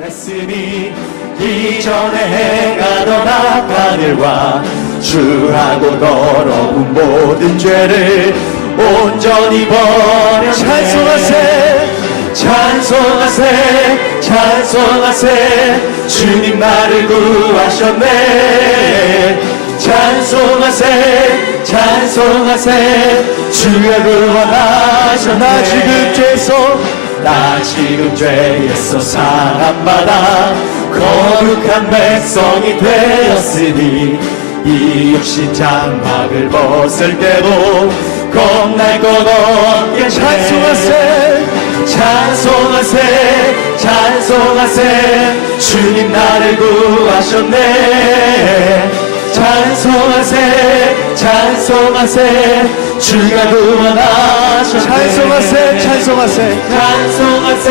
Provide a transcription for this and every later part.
했으니 이전에 행하던 악한 일과 주하고 더러운 모든 죄를 온전히 버려 찬송하세 찬송하세 찬송하세 주님 나를 구하셨네 찬송하세 찬송하세 주가 구원하셨네 나 지금 죄에서 사함받아 거룩한 백성이 되었으니 이 육신 장막을 벗을 때도 겁날 것 없게 찬송하세 찬송하세 찬송하세 주님 나를 구하셨네 찬송하세 찬송하세 주가 구원하셨네 찬송하세 찬송하세 찬송하세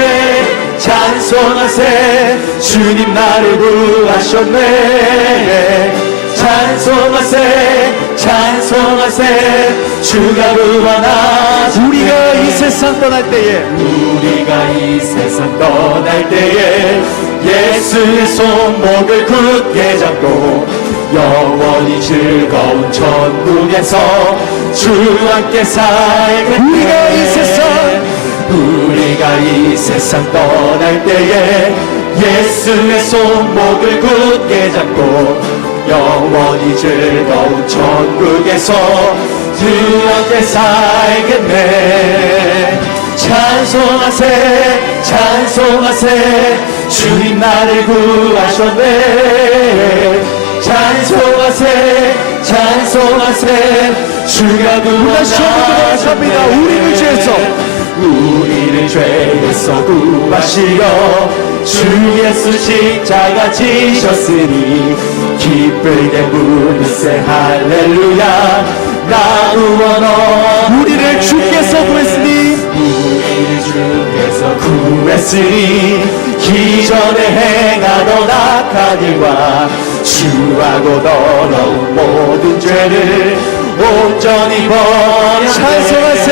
찬송하세 주님 나를 구하셨네 찬송하세 찬송하세 주가 구원하셨네 우리가 이 세상 떠날 때에 예수의 손목을 굳게 잡고 영원히 즐거운 천국에서 주와 함께 살게 우리가 이 세상 떠날 때에 예수의 손목을 굳게 잡고 영원히 즐거운 천국에서 주와 함께 살겠네 찬송하세 찬송하세 주님 나를 구하셨네 찬송하세 찬송하세 주가 구원하셨네 우리를 죄에서 구하시어 주 예수 십자가 지셨으니 기쁘게 부르세 할렐루야 나 구원어 우리를 주께서 구했으니 기존에 행하던 악한 일과 주하고 더러운 모든 죄를 온전히 버려 찬송하세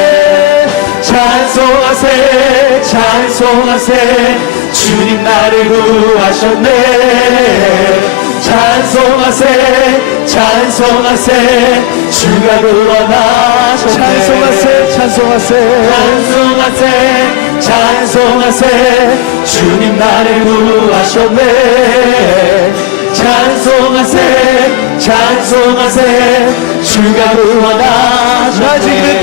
찬송하세 찬송하세 주님 나를 구하셨네 찬송하세 찬송하세 주가 구원하셨네 찬송하세 찬송하세 찬송하세 찬송하세 주님 나를 구하셨네 찬송하세 찬송하세 주가 구원하셨네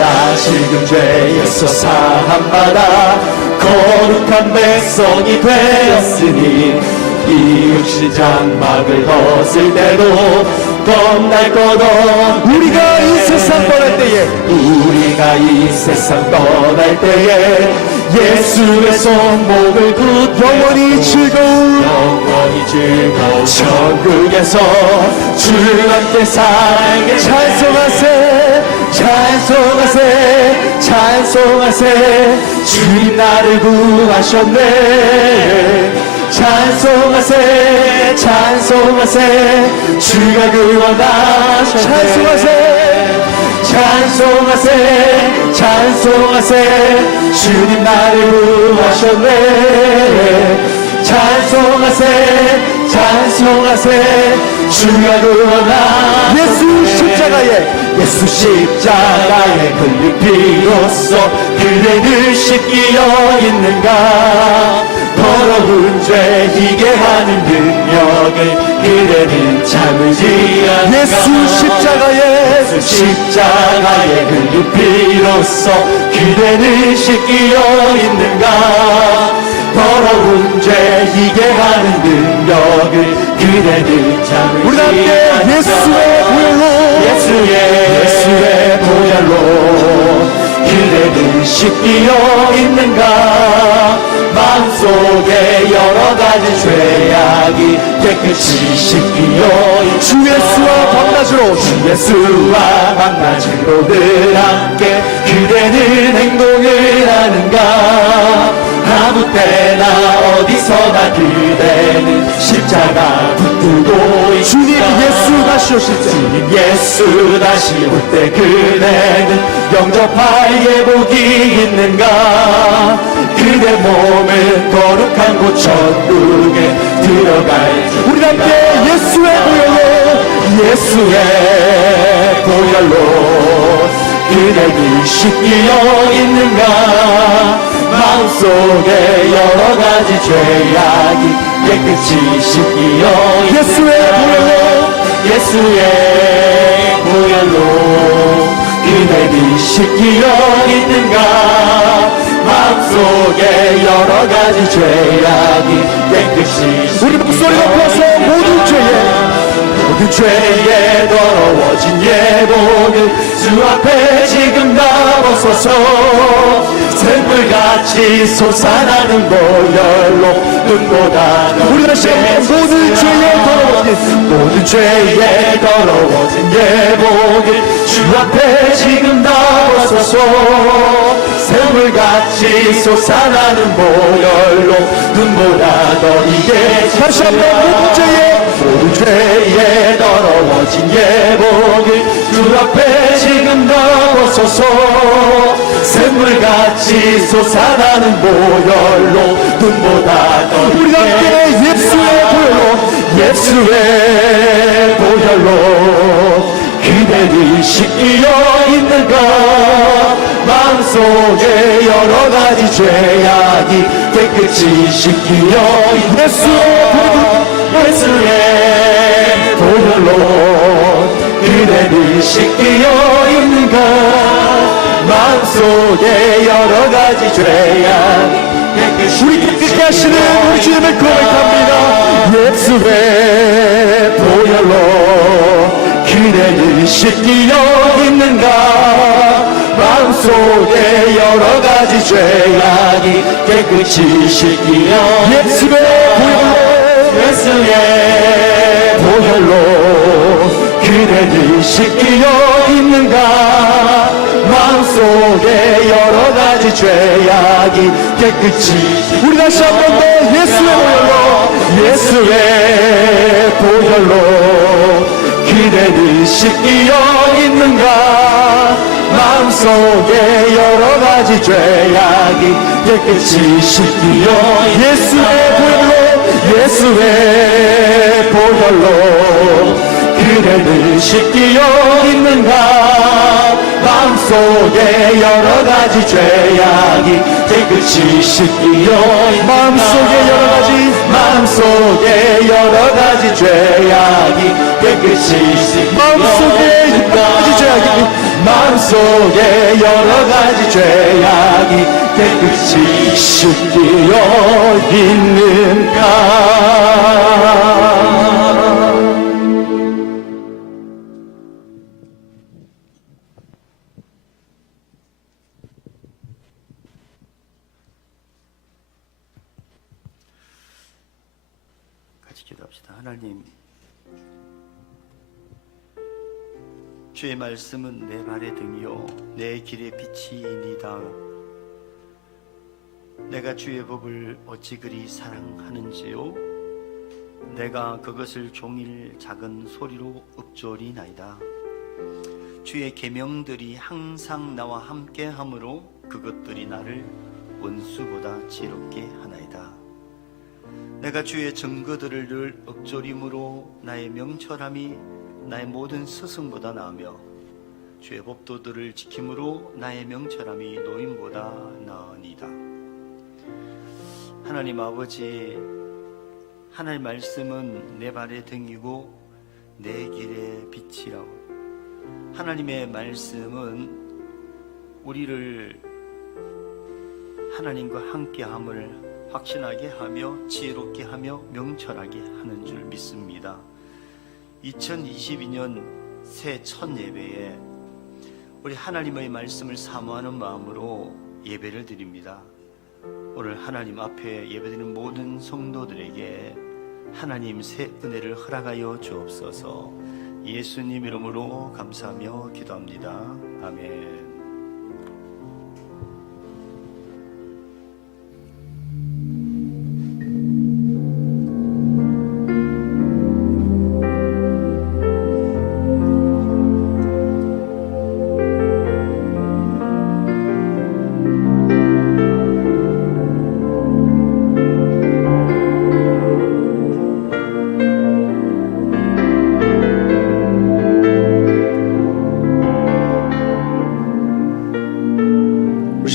나 지금 죄에서 사함받아 거룩한 백성이 되었으니 이 육신 장막을 벗을 때도 겁날 것 없 우리가 이 세상 떠날 때에 예수의 손목을 굳게 영원히 즐거운 천국에서 주와 함께 살게 찬송하세 찬송하세 찬송하세 주님 나를 구하셨네 찬송하세 찬송하세 주가 구원하셨네 찬송하세 찬송하세 찬송하세 주님 나를 구하셨네 찬송하세 찬송하세 주가 구원하셨네 예수 십자가에 흘린 피로써 그대를 씻기어 있는가 더러운 죄 이게 하는 능력을 그대는 참으지 않는가 예수 십자가에 흘린 피로써 그대를 씻기어 있는가 더러운 죄 이게 하는 능력을 그대는 참으지 우리 함께 예수의 보혈로 그대는 씻기어 있는가 마음속에 여러 가지 죄악이 깨끗이 씻기어 주 예수와 밤낮으로 늘 함께 그대는 행동을 하는가 아무 때나 어디서나 그대는 십자가 붙들고 있다 주님 예수 다시 올 때 그대는 영접할 예복이 있는가 그대 몸을 예수의 보혈로 그대를 씻기어 있는가 마음속에 여러가지 죄악이 깨끗이 씻기어 예수의 보혈로 그대를 씻기어 있는가 마음속에 여러가지 죄악이 깨끗이 우리 목소리 높여서 모든 죄에 더러워진 예복을 주 앞에 지금 다 벗어서 샘물같이 솟아나는 보혈로 눈보다 우리 다시 한번 모든 죄에 더러워진 예복을 주 앞에 지금 다 벗어서 샘물같이 솟아나는 보혈로 눈보다 더 이게 다시 한번 모든 죄에 더러워진 예복을 주 앞에 지금 다 벗어서 샘물같이 솟아나는 보혈로 눈보다 더 우리 함께 예수의 보혈로 그대를 씻기어 있는가 마음속에 여러가지 죄악이 깨끗이 씻기어 예수의 보혈로 그대를 씻기어 있는가 마음속에 여러가지 죄악 우리 깨끗게 하시는 우리 주님을 고백합니다 예수의 보혈로 그대를 씻기어 있는가 마음속에 여러가지 죄악이 깨끗이 씻기어 예수의 보혈로 그대를 씻기어 있는가 마음속에 여러가지 죄악이 깨끗이 우리 다시 한 번 더 예수의 보혈로 그대를 씻기어 있는가 마음속에 여러가지 죄악이 깨끗이 씻기어 예수의 보혈로 그대를 씻기어 있는가 마음속에 여러가지 죄악이 깨끗이 씻기어 마음속에 여러가지 죄악이 깨끗이 씻기어 마음속에 여러가지 죄악이 깨끗이 씻기어 있는가 같이 기도합시다. 하나님, 주의 말씀은 내 발의 등이요 내 길의 빛이니이다. 내가 주의 법을 어찌 그리 사랑하는지요 내가 그것을 종일 작은 소리로 읊조리나이다. 주의 계명들이 항상 나와 함께하므로 그것들이 나를 원수보다 지롭게 하나이다. 내가 주의 증거들을 늘 읊조림으로 나의 명철함이 나의 모든 스승보다 나으며 주의 법도들을 지킴으로 나의 명철함이 노인보다 나으니이다. 하나님 아버지, 하나님 말씀은 내 발의 등이고 내 길의 빛이라고. 하나님의 말씀은 우리를 하나님과 함께함을 확신하게 하며 지혜롭게 하며 명철하게 하는 줄 믿습니다. 2022년 새 첫 예배에 우리 하나님의 말씀을 사모하는 마음으로 예배를 드립니다. 오늘 하나님 앞에 예배드리는 모든 성도들에게 하나님 새 은혜를 허락하여 주옵소서. 예수님 이름으로 감사하며 기도합니다. 아멘.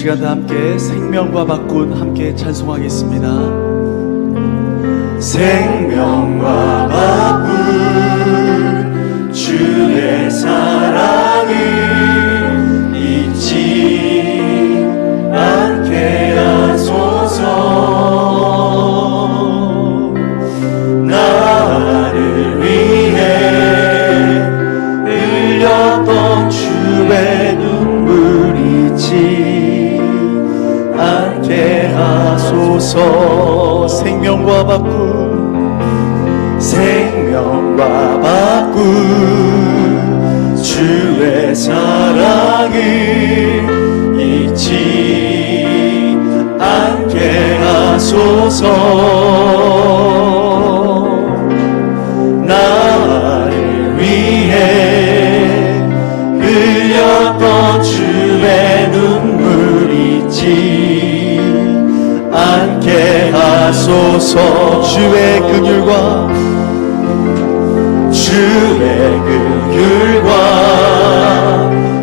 시간 다 함께 생명과 바꾼 함께 찬송하겠습니다. 생명과 바꾼 주의 사랑을 잊지 않게 하소서. 나를 위해 흘렸던 주의 눈물 잊지 않게 하소서. 생명과 바꾼 주의 사랑을 잊지 않게 하소서. 나를 위해 흘렸던 주의 눈물 잊지 않게 하소서. 주의 긍휼과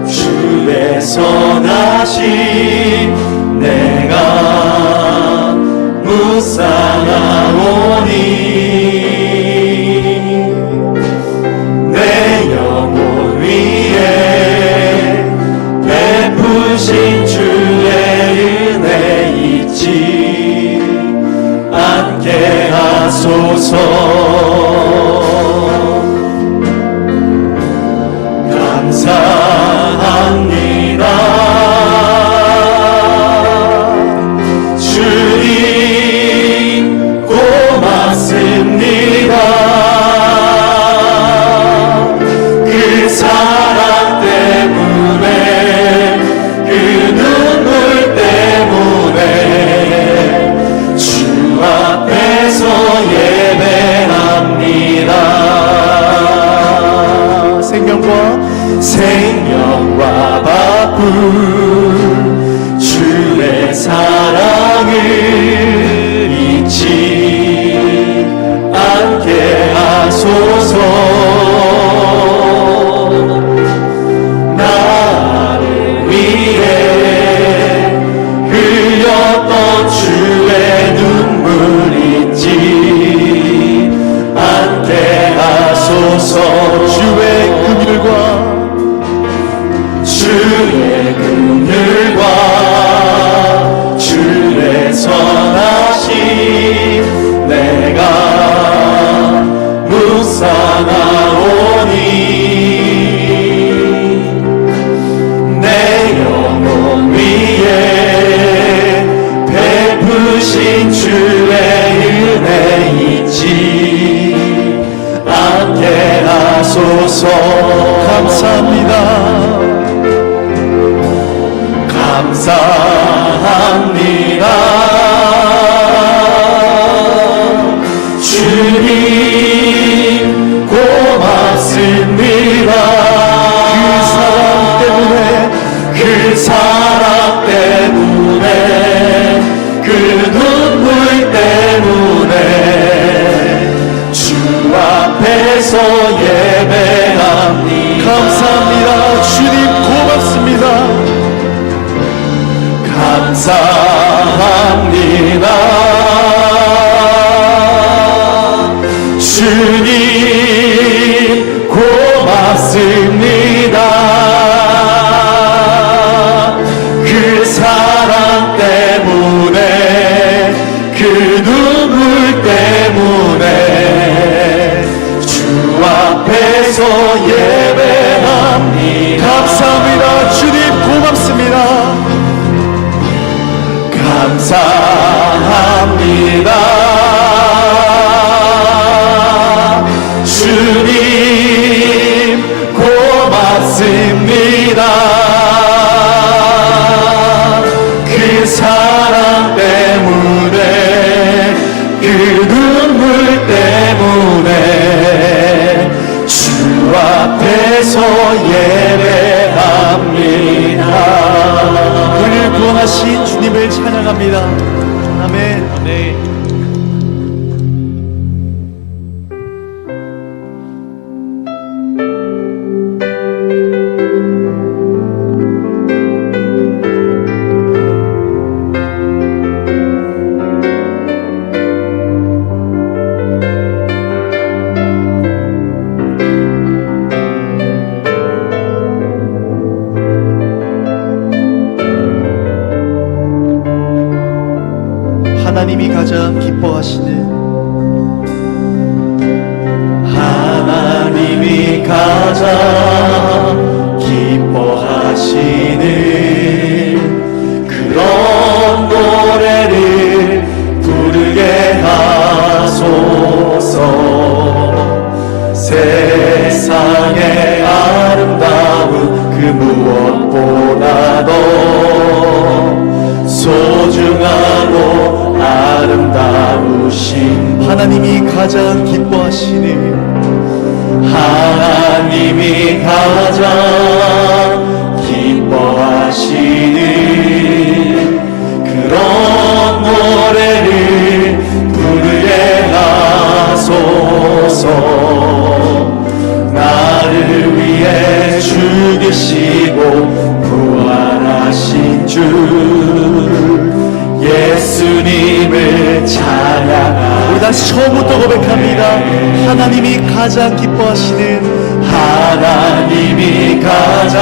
주의 선하심 내가 묵상하오니 내 영혼 위에 베푸신 주의 은혜 잊지 않게 하소서. 감사합니다. 주님 고맙습니다. 그 사랑 때문에 그 눈물 때문에 주 앞에서 예배합니다. 생명과 바꾼 주의 사랑을 잊지 않게 하소서. 나를 위해 흘렸던 주의 눈물 잊지 않게 하소서. 주의 긍휼과 주의 선하심 내가 묵상하오니 내 영혼 위에 베푸신 주의 은혜 잊지 않게 하소서. 감사합니다. 주님 고맙습니다. 그 사랑 때문에 그 눈물 때문에 주 앞에서 예배합니다. 감사합니다. 주님 고맙습니다. 감사합니다. 주님 고맙습니다. 그 사랑 때문에 그 눈물 때문에 주 앞에서 예배합니다. 감사합니다. 주님 고맙습니다. 감사합니다. 주님 고맙습니다. 그 사랑 때문에 그 눈물 때문에 주 앞에서 예배합니다. 우리를 구원하신 주님을 찬양합니다. 아멘. 가장 기뻐하시는 하나님이 가장 기뻐하시는 그런 노래를 부르게 하소서. 세상의 아름다운 그 무엇보다도 소중하고 아름다우신 하나님이 가장 기뻐하시는 하나님이 가장 기뻐하시는 그런 노래를 부르게 하소서. 나를 위해 죽으시고 부활하신 주 예수님을 찬양하리. 우리 다시 처음부터 고백합니다. 하나님이 가장 기뻐하시는 하나님이 가장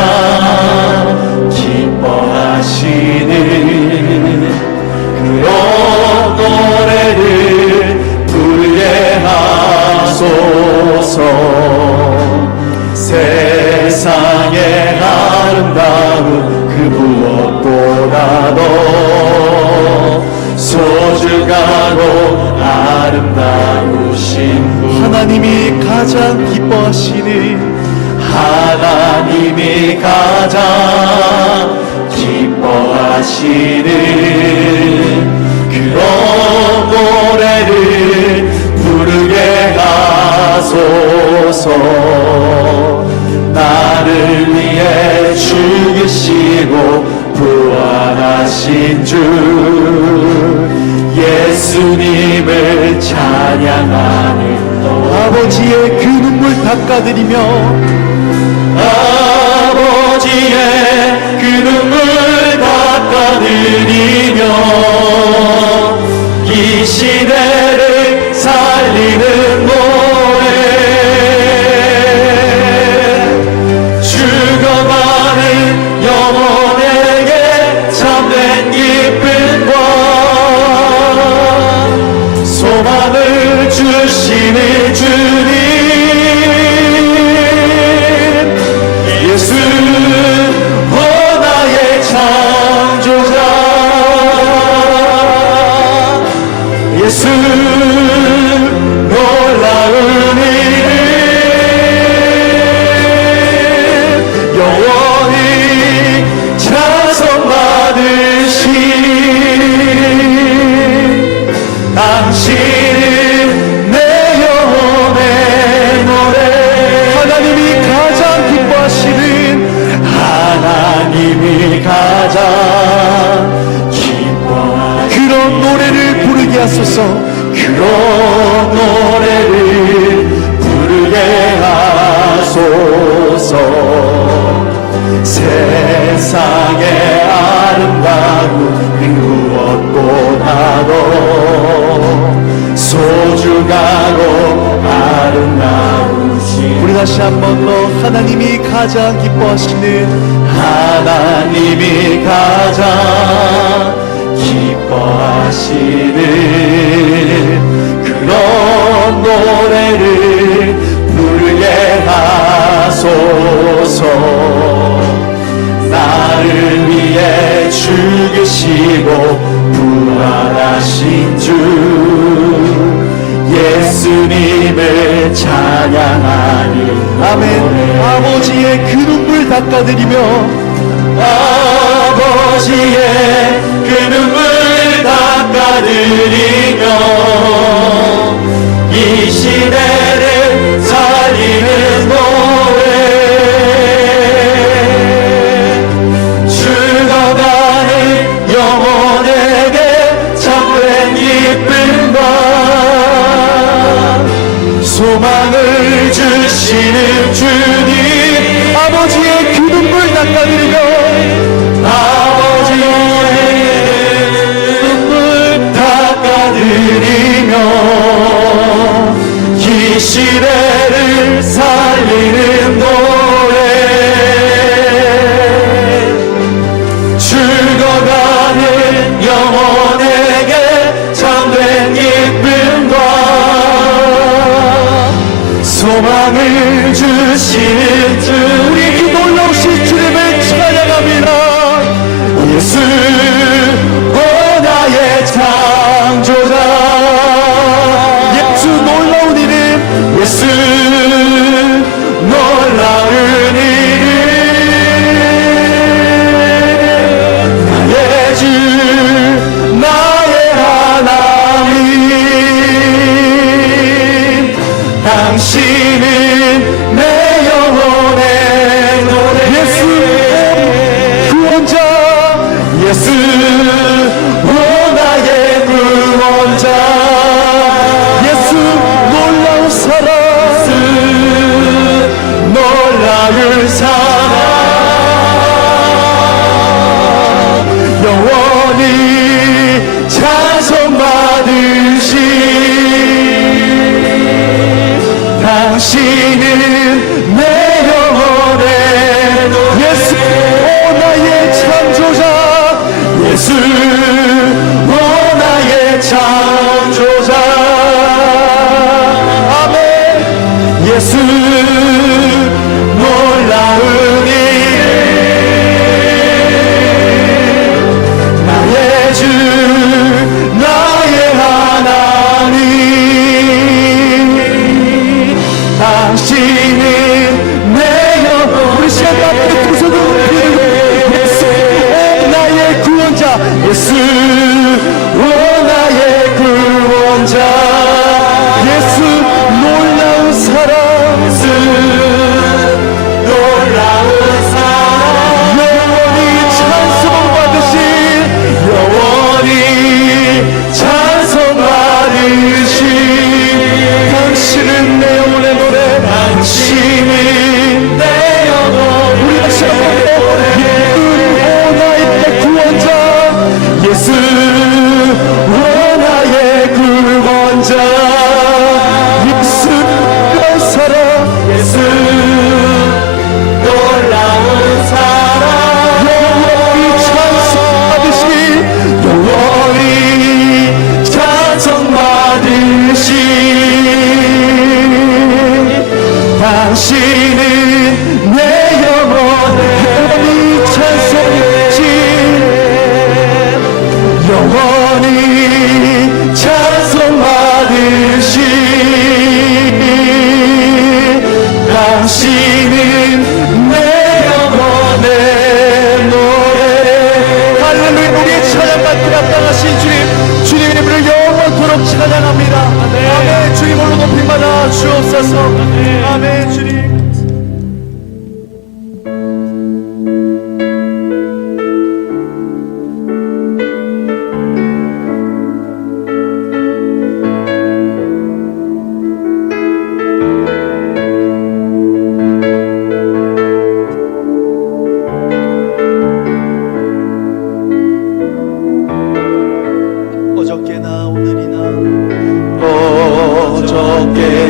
기뻐하시는 그런 노래를 부르게 하소서. 세상의 아름다운 그 무엇보다도 소중하고 아름다우신 분 하나님이 가장 기뻐하시는 하나님이 가장 기뻐하시는 그런 노래를 부르게 하소서. 나를 위해 죽으시고 부활하신 주 예수님을 찬양하는 아버지의 그 눈물 닦아드리며 아버지의 그 눈물 닦아드리며 이 시대를 살리는 노래 죽어가는 영혼에게 참된 기쁨과 소망을 주시는 주님 예수 오 나의 창조자 예수 놀라운 이름 영원히 찬송받으신 당신은 내 영혼의 노래. 하나님이 가장 기뻐하시는 하나님이 가장 기뻐하는 그런 노래를 부르게 하소서. 그런 노래를 부르게 하소서. 세상의 아름다운 그 무엇보다도 소중하고 아름다우신 우리 다시 한 번 더 하나님이 가장 기뻐하시는 하나님이 가장 기뻐하시는 그런 노래를 부르게 하소서. 나를 위해 죽으시고 부활하신 주 예수님을 찬양하는 아멘. 아버지의 그 눈물 닦아드리며 아버지의 그 눈물 닦아드리며 이 시대를 살리는 노래 죽어가는 영혼에게 참된 기쁨과 소망을 주시는 주님 아버지의 그 눈물 닦아드리며 아버지의 눈물 닦아드리며 이 시대를 살리는 노래 죽어가는 영혼에게 참된 평강을 주시는 주 우리 이 놀라우신 주님을 찬양합니다. 예수 오 나의 창조자 예수 놀라운 이름 예수 놀라운 이름 나의 주 나의 하나님 당신은 내 영혼의 노래 예수 구원자 예수 오 나의 구원자 예수 놀라운 사랑 예수 놀라운 사랑 영원히 찬송 받으시 당신은 내 영혼의 예수 오 나의 창조자 예수 오 나의 창조자 아멘 예수 놀라운 이름 나의 주 나의 하나님 당신은 내 영혼 우리 시간 가운데 두 손을 높이 예수 오 나의 구원자 예수 오 나의 구원자 예수 놀라운 사랑 예수 놀라운 사랑 영원히 찬송 받으신 영원히 찬송 받으신 당신은 내 영혼의 노래 당신은 내 영혼 우리 다시 한번 오 나의 구원자 예수 오 나의 구원자 예수 놀라운 사랑 예수 놀라운 사랑 영원히 찬송 받으시 영원히 찬송 받으시 당신은 내 영혼의 찬송지 영원히 찬송 받으시 당신은 내 영혼의 노래 할렐루야 우리의 찬양받기 마땅하신 주님 주님의 이름을 영원토록 찬양합니다. 아멘 주님 홀로 높임 받아 주옵소서. 아멘 주님 어저께나 오늘이나 어저께나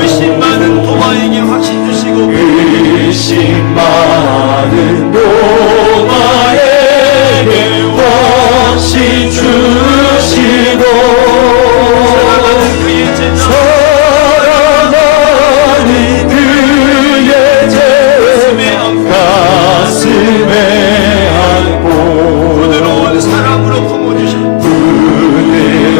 의심 많은 도마에게 확신 주시고 의심 많은 도마에게 확신 주시고 사랑하는 그의 제자 사랑하는 그의 가슴에 안고 가슴에 안고 부드러운 사랑으로 품어주신 부드러운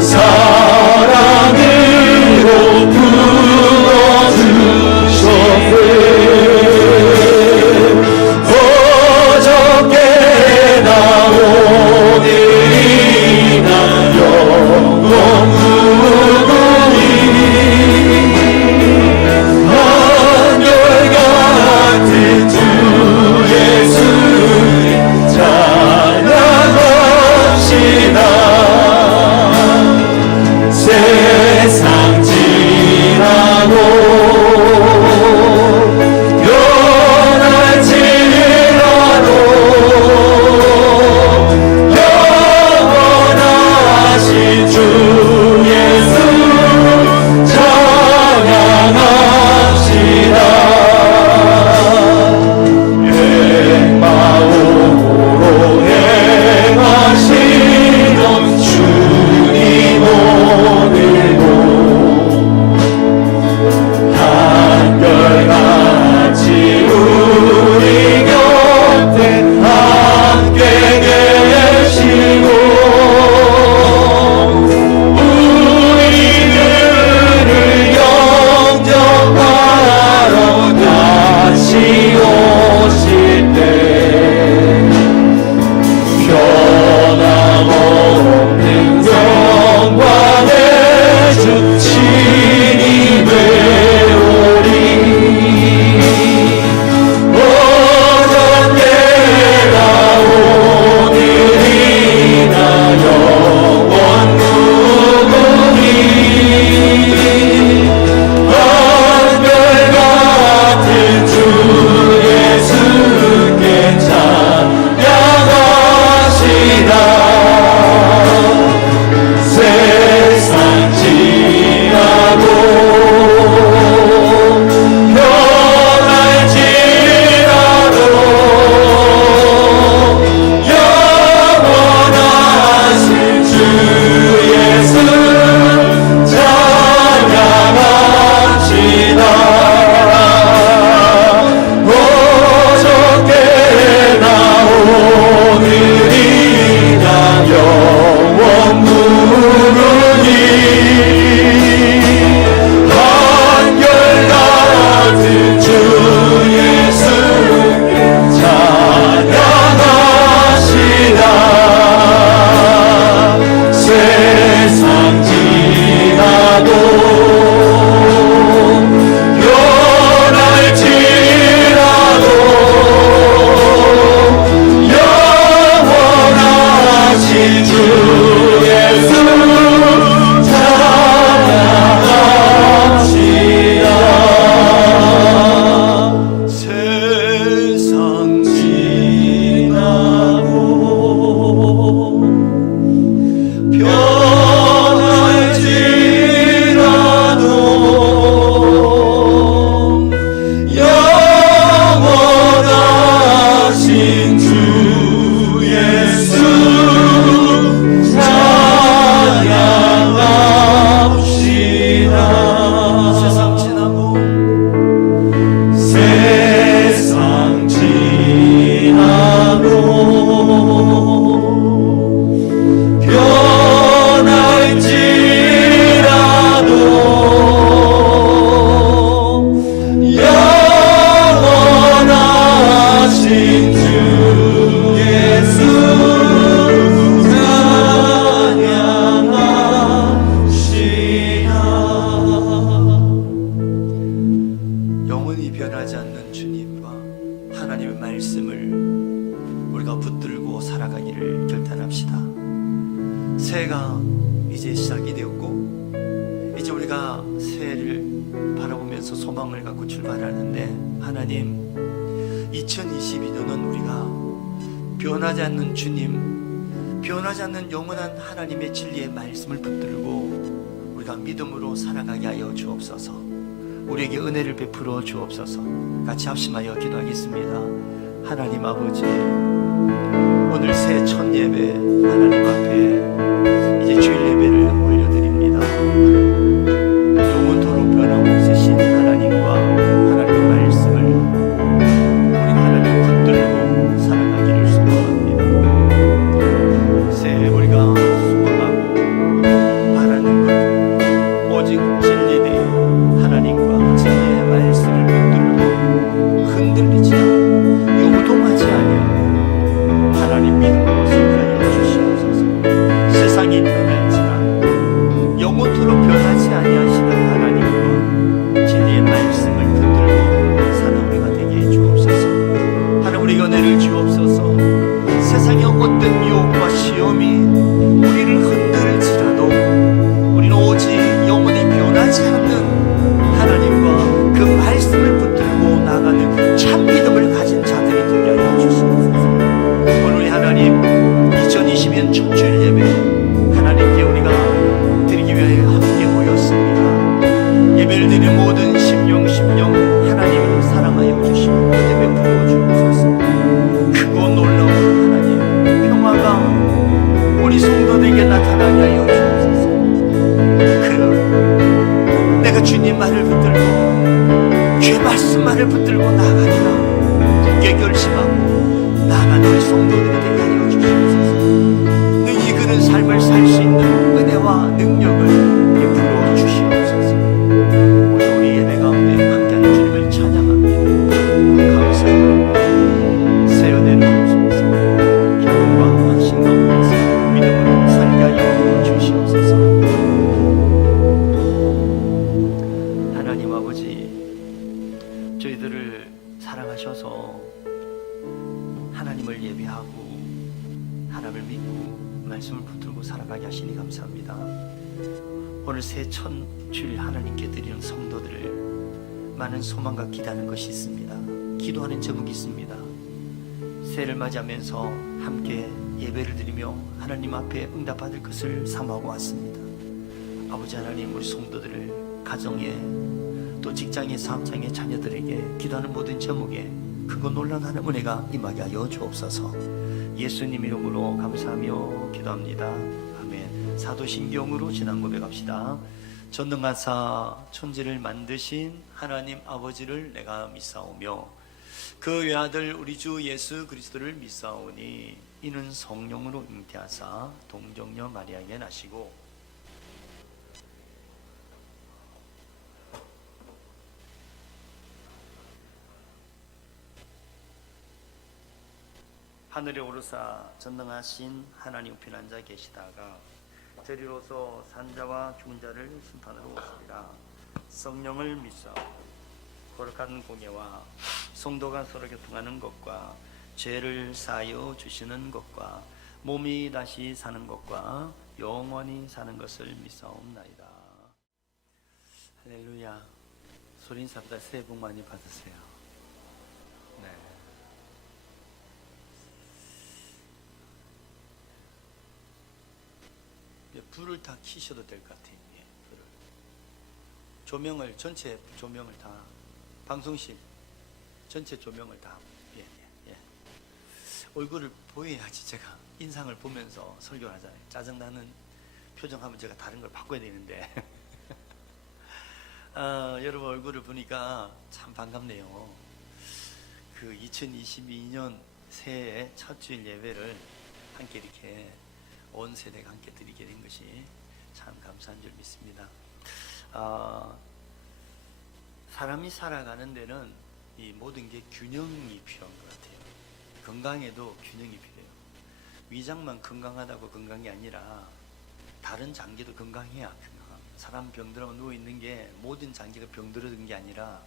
사랑으로 품어주셨네. 어저께나 오늘이나 영원무궁히 한결같은 주 예수님 찬양합시다. 세상 지나고 변할지라도 영원하신 주 예수 찬양합시다. 백마오로 행하시던 주님 오늘도 한결같이 우리 곁에 함께 계시고 우리들을 영접하러 다시 오실 때 변함없는 영광의 주 친히 되오리. 어저께나 오늘이나 영원무궁히 한결같은 주 예수께 찬양하시다. 세상 지나고 변할지라도 영원하신 주 예수 찬양합시다. 어저께나 오늘이나 영원무궁히 한결같은 주 예수께 찬양하시다. 세상 지나도 변할지라도 영원하신 주 예수 찬양합시다. 세상 지나고 변할지라도 영원하신 주 예수 찬양합시다. 세상 지나고 세상 지나고 변할지라도 영원하신 주 예수 찬양합시다. 영원히 변하지 않는 주님과 하나님의 말씀을 우리가 붙들고 살아가기를 결단합시다. 새해가 이제 시작이 되었고 이제 우리가 새해를 바라보면서 소망을 갖고 출발하는데 하나님 2022년은 우리가 변하지 않는 주님, 변하지 않는 영원한 하나님의 진리의 말씀을 붙들고 우리가 믿음으로 살아가게 하여 주옵소서. 우리에게 은혜를 베풀어 주옵소서. 같이 합심하여 기도하겠습니다. 하나님 아버지, 오늘 새 첫 예배 하나님 앞에 이제 주일 예배를 올려드립니다. 영원토록 변함없으신 하나님과 하나님의 말씀을 우리 하나님 붙들고 살아가기를 소망합니다. 새 우리가 소망하고 바라는 것 오직 진리되 하나님과 진리의 말씀을 붙들고 흔들리지 않고 요동하지 아니하고 하나님 믿음으로 살아가여 주시옵소서. 세상이 변할지라 영원토록 변하지 아니하시는 하나님과 진리의 말씀을 붙들고 사는 우리가 되게 해 주옵소서. 하나님 우리가 은혜를 주옵소서. 세상의 어떤 유혹과 시험이 우리를 흔들지라도 우리는 오직 영원히 변하지 않는 하나님과 그 말씀을 붙들고 나가는 참 믿음을 가진 자들이 되게 하여 주시옵소서. 오늘 우리 하나님 2020년 첫 주일 예배 하나님께 우리가 드리기 위하여 함께 모였습니다. 예배를 드리는 모든 심령 하나님을 사랑하여 주시고 은혜 베풀어 주옵소서. 크고 놀라운 하나님 평화가 우리 성도들에게 나타나게 하여 주옵소서. 내가 주님 말을 붙들고 주의 말씀만을 붙들고 나가리라 굳게 결심하고 나아가는 우리 성도들이 되게 하여 주시옵소서. 능히 그런 삶을 살 수 있는 은혜와 능력을 베풀어 주시옵소서. 오늘 우리 예배 가운데 함께하는 주님을 찬양합니다. 감사합니다. 새 은혜를 주옵소서. 기쁨과 확신 가운데서 믿음으로 살게 하여 주시옵소서. 하나님 아버지, 저희들을 사랑하셔서 하나님을 예배하고 하나님을 믿고 말씀을 붙들고 살아가게 하시니 감사합니다. 오늘 새 첫 주일 하나님께 드리는 성도들을 많은 소망과 기대하는 것이 있습니다. 기도하는 제목이 있습니다. 새해를 맞이하면서 함께 예배를 드리며 하나님 앞에 응답받을 것을 사모하고 왔습니다. 아버지 하나님, 우리 성도들을 가정에 또 직장의 사업장의 자녀들에게 기도하는 모든 제목에 크고 놀라운 하나님의 은혜가 임하게 하여 주옵소서. 예수님 이름으로 감사하며 기도합니다. 아멘. 사도신경으로 지난 고백합시다. 전능하사 천지를 만드신 하나님 아버지를 내가 믿사오며 그 외아들 우리 주 예수 그리스도를 믿사오니 이는 성령으로 잉태하사 동정녀 마리아에게 나시고 하늘에 오르사 전능하신 하나님 우편 앉아 계시다가 저리로서 산자와 죽은 자를 심판하러 오시리라. 성령을 믿사오. 거룩한 공예와 성도가 서로 교통하는 것과 죄를 사하여 주시는 것과 몸이 다시 사는 것과 영원히 사는 것을 믿사옵나이다. 할렐루야. 소린사보다 새해 복 많이 받으세요. 네. 불을 다 켜셔도 될 것 같아요. 예, 불을. 조명을, 전체 조명을 다, 방송실 전체 조명을 다, 예, 예, 예. 얼굴을 보여야지 제가 인상을 보면서 설교를 하잖아요. 짜증나는 표정하면 제가 다른 걸 바꿔야 되는데 여러분 얼굴을 보니까 참 반갑네요. 그 2022년 새해 첫 주일 예배를 함께 이렇게 온 세대가 함께 드리게 된 것이 참 감사한 줄 믿습니다. 사람이 살아가는 데는 이 모든 게 균형이 필요한 것 같아요. 건강에도 균형이 필요해요. 위장만 건강하다고 건강이 아니라 다른 장기도 건강해야 건강합니다. 사람 병들어만 누워있는 게 모든 장기가 병들어든 게 아니라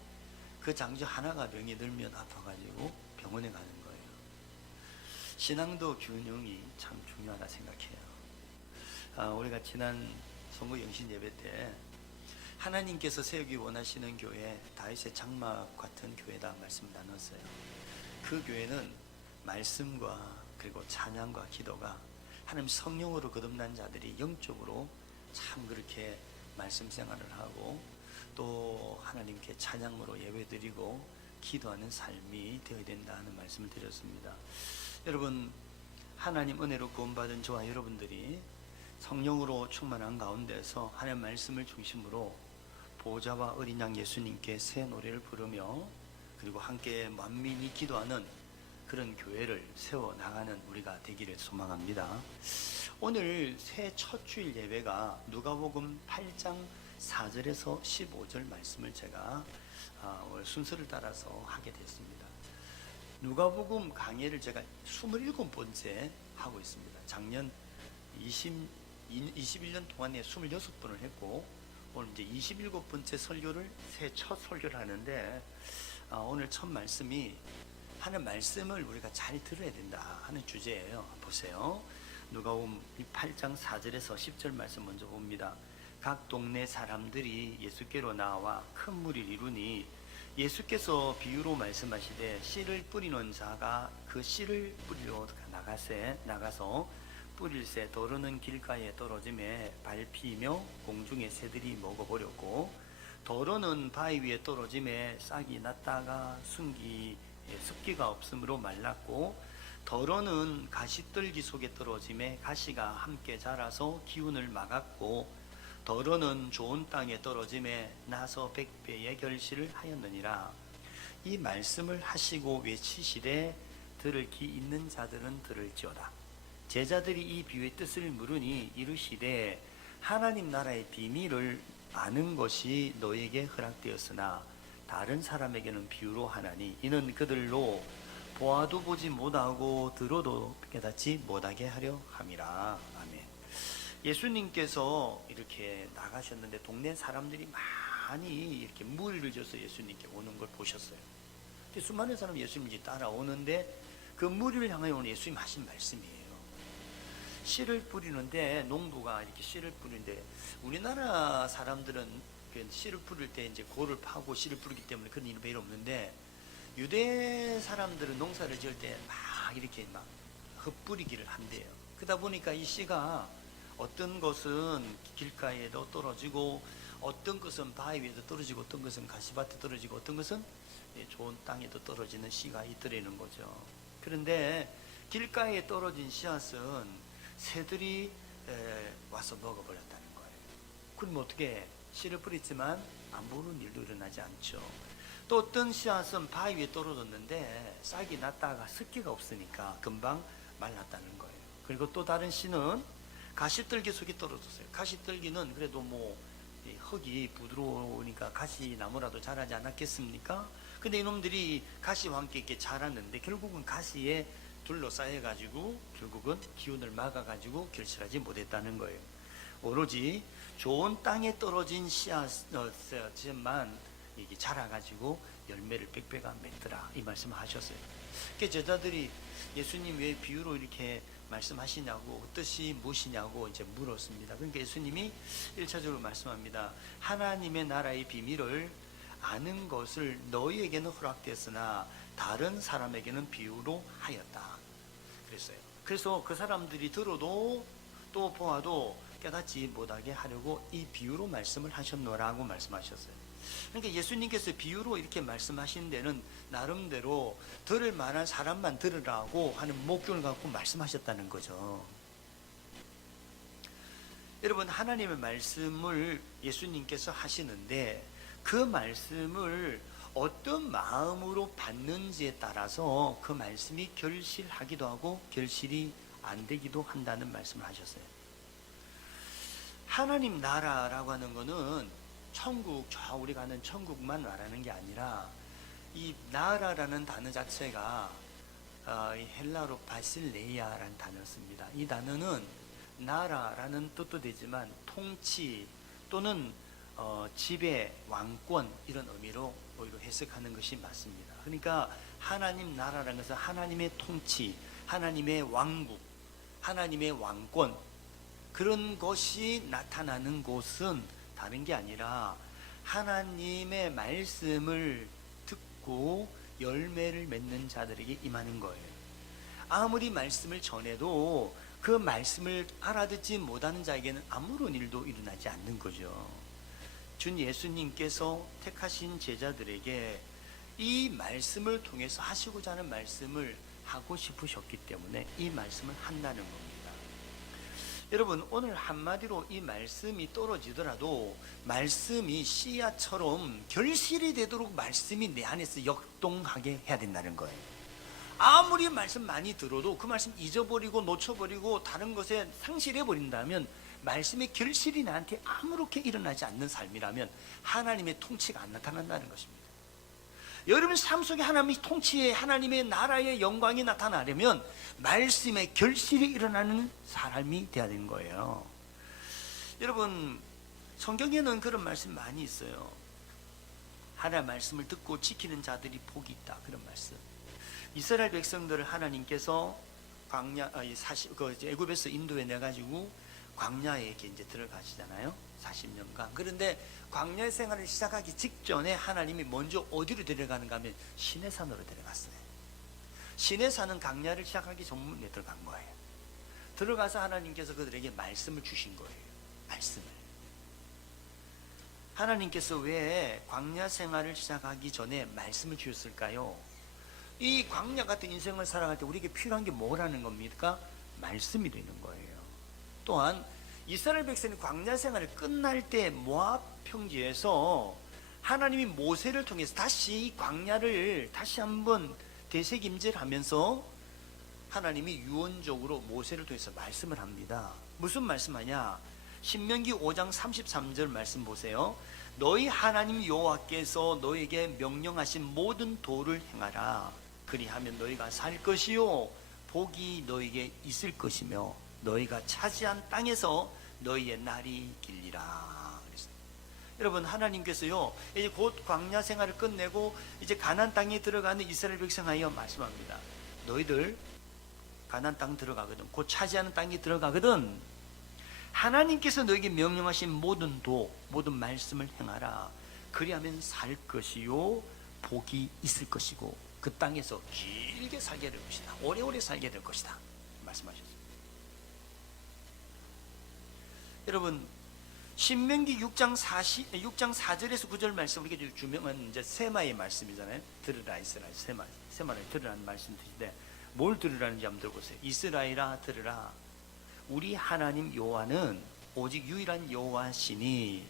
그 장기 하나가 병이 들면 아파가지고 병원에 가는 거예요. 신앙도 균형이 참 중요하다 생각해요. 우리가 지난 선거 영신 예배 때 하나님께서 세우기 원하시는 교회, 다윗의 장막 같은 교회다 말씀 나눴어요. 그 교회는 말씀과 그리고 찬양과 기도가 하나님 성령으로 거듭난 자들이 영적으로 참 그렇게 말씀 생활을 하고 또 하나님께 찬양으로 예배드리고 기도하는 삶이 되어야 된다는 말씀을 드렸습니다. 여러분, 하나님 은혜로 구원받은 저와 여러분들이 성령으로 충만한 가운데서 하나님 말씀을 중심으로 보좌와 어린 양 예수님께 새 노래를 부르며 그리고 함께 만민이 기도하는 그런 교회를 세워나가는 우리가 되기를 소망합니다. 오늘 새 첫 주일 예배가 누가복음 8장 4절에서 15절 말씀을 제가 오늘 순서를 따라서 하게 됐습니다. 누가복음 강해를 제가 27번째 하고 있습니다. 작년 21년 동안에 26번을 했고 오늘 이제 27번째 설교를 새 첫 설교를 하는데 오늘 첫 말씀이 하는 말씀을 우리가 잘 들어야 된다 하는 주제예요. 보세요. 누가복음 8장 4절에서 10절 말씀 먼저 봅니다. 각 동네 사람들이 예수께로 나와 큰 무리를 이루니 예수께서 비유로 말씀하시되 씨를 뿌리는 자가 그 씨를 뿌리러 나가서 뿌릴새 더러는 길가에 떨어짐에 밟히며 공중의 새들이 먹어버렸고 더러는 바위 위에 떨어짐에 싹이 났다가 습기가 없으므로 말랐고 더러는 가시떨기 속에 떨어짐에 가시가 함께 자라서 기운을 막았고 더러는 좋은 땅에 떨어짐에 나서 100배의 결실을 하였느니라. 이 말씀을 하시고 외치시되 들을 귀 있는 자들은 들을지어다. 제자들이 이 비유의 뜻을 물으니 이르시되 하나님 나라의 비밀을 아는 것이 너에게 허락되었으나 다른 사람에게는 비유로 하나니 이는 그들로 보아도 보지 못하고 들어도 깨닫지 못하게 하려 함이라. 아멘. 예수님께서 이렇게 나가셨는데 동네 사람들이 많이 이렇게 무리를 져서 예수님께 오는 걸 보셨어요. 근데 수많은 사람이 예수님께 따라오는데 그 무리를 향해 오는 예수님 하신 말씀이에요. 씨를 뿌리는데 농부가 이렇게 씨를 뿌리는데 우리나라 사람들은 씨를 뿌릴 때 이제 골을 파고 씨를 뿌리기 때문에 그런 일이 별로 없는데 유대 사람들은 농사를 지을 때 막 이렇게 막 흩뿌리기를 한대요. 그러다 보니까 이 씨가 어떤 것은 길가에도 떨어지고 어떤 것은 바위 위에도 떨어지고 어떤 것은 가시밭에 떨어지고 어떤 것은 좋은 땅에도 떨어지는 씨가 있더라는 거죠. 그런데 길가에 떨어진 씨앗은 새들이 와서 먹어버렸다는 거예요. 그럼 어떻게 씨를 뿌렸지만 안 보는 일도 일어나지 않죠. 또 어떤 씨앗은 바위 위에 떨어졌는데 싹이 났다가 습기가 없으니까 금방 말랐다는 거예요. 그리고 또 다른 씨는 가시떨기 속에 떨어졌어요. 가시떨기는 그래도 흙이 부드러우니까 가시나무라도 자라지 않았겠습니까? 근데 이놈들이 가시와 함께 이렇게 자랐는데 결국은 가시에 둘러싸여가지고 결국은 기운을 막아가지고 결실하지 못했다는 거예요. 오로지 좋은 땅에 떨어진 씨앗만 이게 자라가지고 열매를 100배가 맺더라 이 말씀을 하셨어요. 그 제자들이 예수님 왜 비유로 이렇게 말씀하시냐고 뜻이 무엇이냐고 이제 물었습니다. 그러니까 예수님이 1차적으로 말씀합니다. 하나님의 나라의 비밀을 아는 것을 너희에게는 허락됐으나 다른 사람에게는 비유로 하였다 그랬어요. 그래서 그 사람들이 들어도 또 보아도 깨닫지 못하게 하려고 이 비유로 말씀을 하셨노라고 말씀하셨어요. 그러니까 예수님께서 비유로 이렇게 말씀하신 데는 나름대로 들을 만한 사람만 들으라고 하는 목적을 갖고 말씀하셨다는 거죠. 여러분, 하나님의 말씀을 예수님께서 하시는데 그 말씀을 어떤 마음으로 받는지에 따라서 그 말씀이 결실하기도 하고 결실이 안 되기도 한다는 말씀을 하셨어요. 하나님 나라라고 하는 거는 천국, 저 우리가 아는 천국만 말하는 게 아니라 이 나라라는 단어 자체가 헬라어로 바실레이아라는 단어였습니다. 이 단어는 나라라는 뜻도 되지만 통치 또는 지배, 왕권 이런 의미로 오히려 해석하는 것이 맞습니다. 그러니까 하나님 나라라는 것은 하나님의 통치, 하나님의 왕국, 하나님의 왕권 그런 것이 나타나는 곳은 다른 게 아니라 하나님의 말씀을 듣고 열매를 맺는 자들에게 임하는 거예요. 아무리 말씀을 전해도 그 말씀을 알아듣지 못하는 자에게는 아무런 일도 일어나지 않는 거죠. 준 예수님께서 택하신 제자들에게 이 말씀을 통해서 하시고자 하는 말씀을 하고 싶으셨기 때문에 이 말씀을 한다는 겁니다. 여러분, 오늘 한마디로 이 말씀이 떨어지더라도 말씀이 씨앗처럼 결실이 되도록 말씀이 내 안에서 역동하게 해야 된다는 거예요. 아무리 말씀 많이 들어도 그 말씀 잊어버리고 놓쳐버리고 다른 것에 상실해버린다면 말씀의 결실이 나한테 아무렇게 일어나지 않는 삶이라면 하나님의 통치가 안 나타난다는 것입니다. 여러분 삶 속에 하나님의 통치에 하나님의 나라의 영광이 나타나려면 말씀의 결실이 일어나는 사람이 되어야 되는 거예요. 여러분, 성경에는 그런 말씀 많이 있어요. 하나님의 말씀을 듣고 지키는 자들이 복이 있다, 그런 말씀. 이스라엘 백성들을 하나님께서 애굽에서 인도해 내가지고 광야에 이제 들어가시잖아요. 40년간. 그런데 광야 생활을 시작하기 직전에 하나님이 먼저 어디로 데려가는가 하면 시내산으로 데려갔어요. 시내산은 광야를 시작하기 전에 들어간 거예요. 들어가서 하나님께서 그들에게 말씀을 주신 거예요. 말씀을. 하나님께서 왜 광야 생활을 시작하기 전에 말씀을 주셨을까요? 이 광야 같은 인생을 살아갈 때 우리에게 필요한 게 뭐라는 겁니까? 말씀이 되는 거예요. 또한 이스라엘 백성이 광야 생활을 끝날 때 모압 평지에서 하나님이 모세를 통해서 다시 광야를 다시 한번 되새김질하면서 하나님이 유언적으로 모세를 통해서 말씀을 합니다. 무슨 말씀하냐? 신명기 5장 33절 말씀 보세요. 너희 하나님 여호와께서 너에게 명령하신 모든 도를 행하라. 그리하면 너희가 살 것이요 복이 너에게 있을 것이며 너희가 차지한 땅에서 너희의 날이 길리라. 여러분, 하나님께서요 이제 곧 광야 생활을 끝내고 이제 가나안 땅에 들어가는 이스라엘 백성하여 말씀합니다. 너희들 가나안 땅 들어가거든, 곧 차지하는 땅에 들어가거든, 하나님께서 너에게 명령하신 모든 도, 모든 말씀을 행하라. 그리하면 살 것이요 복이 있을 것이고 그 땅에서 길게 살게 될 것이다, 오래오래 살게 될 것이다 말씀하셨습니다. 여러분, 신명기 6장 4절에서 9절 말씀, 우리가 유명한 이제 세마의 말씀이잖아요. 들으라 이스라엘, 세마를 들으라는 말씀인데 뭘 들으라는지 한번 들어보세요. 이스라엘아 들으라. 우리 하나님 여호와는 오직 유일한 여호와시니.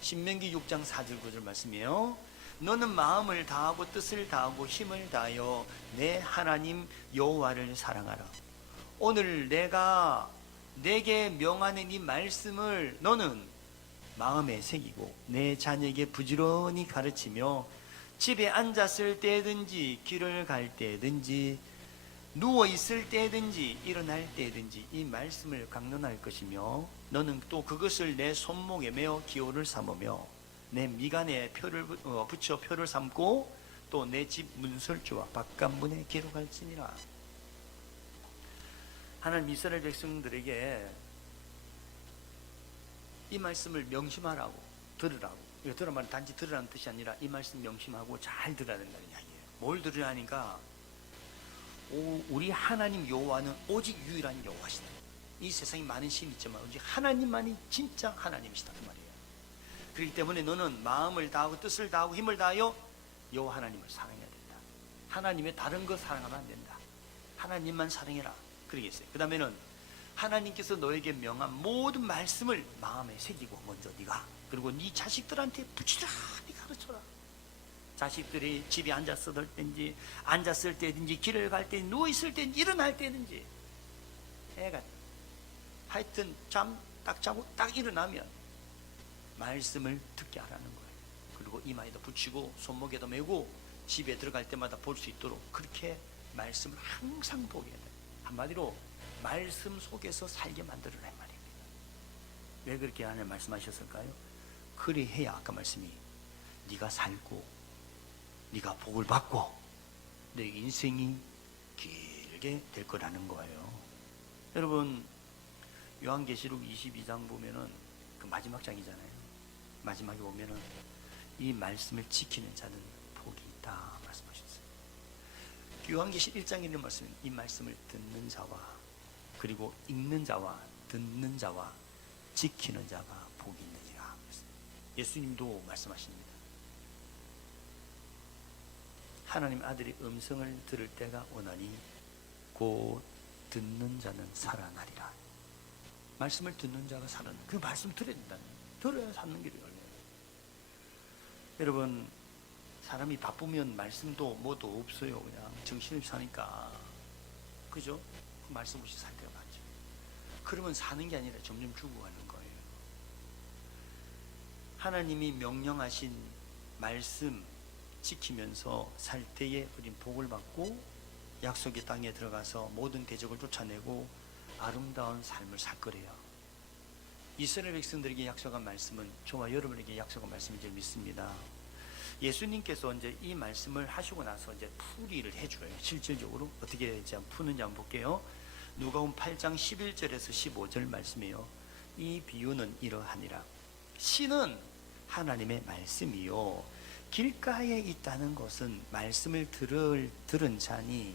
신명기 6장 4절 9절 말씀이에요. 너는 마음을 다하고 뜻을 다하고 힘을 다하여 내 하나님 여호와를 사랑하라. 오늘 내가 내게 명하는 이 말씀을 너는 마음에 새기고 내 자녀에게 부지런히 가르치며 집에 앉았을 때든지 길을 갈 때든지 누워 있을 때든지 일어날 때든지 이 말씀을 강론할 것이며 너는 또 그것을 내 손목에 메어 기호를 삼으며 내 미간에 표를 붙여 표를 삼고 또 내 집 문설주와 바깥문에 기록할지니라. 하나님 이스라엘 백성들에게 이 말씀을 명심하라고, 들으라고. 이거 들으면 단지 들으라는 뜻이 아니라 이 말씀 명심하고 잘 들어야 된다는 이야기예요. 뭘 들으라니까? 우리 하나님 여호와는 오직 유일한 여호와시다. 이 세상에 많은 신이 있지만 오직 하나님만이 진짜 하나님이시다 그 말이에요. 그렇기 때문에 너는 마음을 다하고 뜻을 다하고 힘을 다하여 여호와 하나님을 사랑해야 된다. 하나님의 다른 것 사랑하면 안 된다. 하나님만 사랑해라. 그러겠어요. 그 다음에는 하나님께서 너에게 명한 모든 말씀을 마음에 새기고 먼저 네가, 그리고 네 자식들한테 부지런히 가르쳐라. 자식들이 집에 앉았을 때든지 길을 갈 때, 누워있을 때든지 일어날 때든지, 애가 하여튼 잠 딱 자고 딱 일어나면 말씀을 듣게 하라는 거예요. 그리고 이마에도 붙이고 손목에도 메고 집에 들어갈 때마다 볼 수 있도록 그렇게 말씀을 항상 보게 해야 돼요. 한마디로 말씀 속에서 살게 만들어라 말입니다. 왜 그렇게 하나님 말씀하셨을까요? 그리해야 아까 말씀이 네가 살고 네가 복을 받고 내 인생이 길게 될 거라는 거예요. 여러분, 요한계시록 22장 보면은 그 마지막 장이잖아요. 마지막에 보면은 이 말씀을 지키는 자는 복이 있다 말씀하셨어요. 요한계시 1장에 있는 말씀은 이 말씀을 듣는 자와 그리고 읽는 자와 듣는 자와 지키는 자가 복이 있느니라. 예수님도 말씀하십니다. 하나님 아들의 음성을 들을 때가 오나니 곧 듣는 자는 살아나리라. 말씀을 듣는 자가 살아나. 그 말씀 들어야 된다는 거예요. 들어야 사는 길이 열려요. 여러분, 사람이 바쁘면 말씀도 뭐도 없어요. 그냥 정신없이 사니까. 그죠? 그 말씀 없이 살 때가 많죠. 그러면 사는 게 아니라 점점 죽어가는 거예요. 하나님이 명령하신 말씀 지키면서 살 때에 우린 복을 받고 약속의 땅에 들어가서 모든 대적을 쫓아내고 아름다운 삶을 살 거래요. 이스라엘 백성들에게 약속한 말씀은 저와 여러분에게 약속한 말씀인 줄 믿습니다. 예수님께서 이제 이 말씀을 하시고 나서 이제 풀이를 해줘요. 실질적으로 어떻게 이제 푸는지 한번 볼게요. 누가복음 8장 11절에서 15절 말씀이에요. 이 비유는 이러하니라. 신은 하나님의 말씀이요 길가에 있다는 것은 말씀을 들은 자니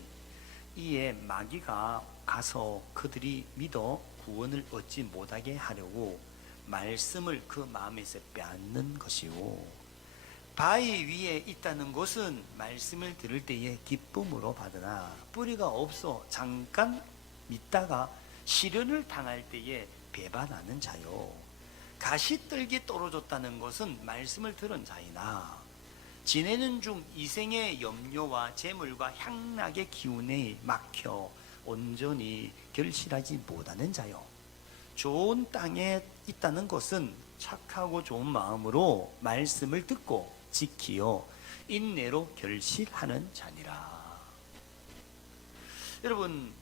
이에 마귀가 가서 그들이 믿어 구원을 얻지 못하게 하려고 말씀을 그 마음에서 빼앗는 것이요 바위 위에 있다는 것은 말씀을 들을 때에 기쁨으로 받으나 뿌리가 없어 잠깐 믿다가 시련을 당할 때에 배반하는 자요 가시떨기 떨어졌다는 것은 말씀을 들은 자이나 지내는 중 이생의 염려와 재물과 향락의 기운에 막혀 온전히 결실하지 못하는 자요 좋은 땅에 있다는 것은 착하고 좋은 마음으로 말씀을 듣고 지키어 인내로 결실하는 자니라. 여러분,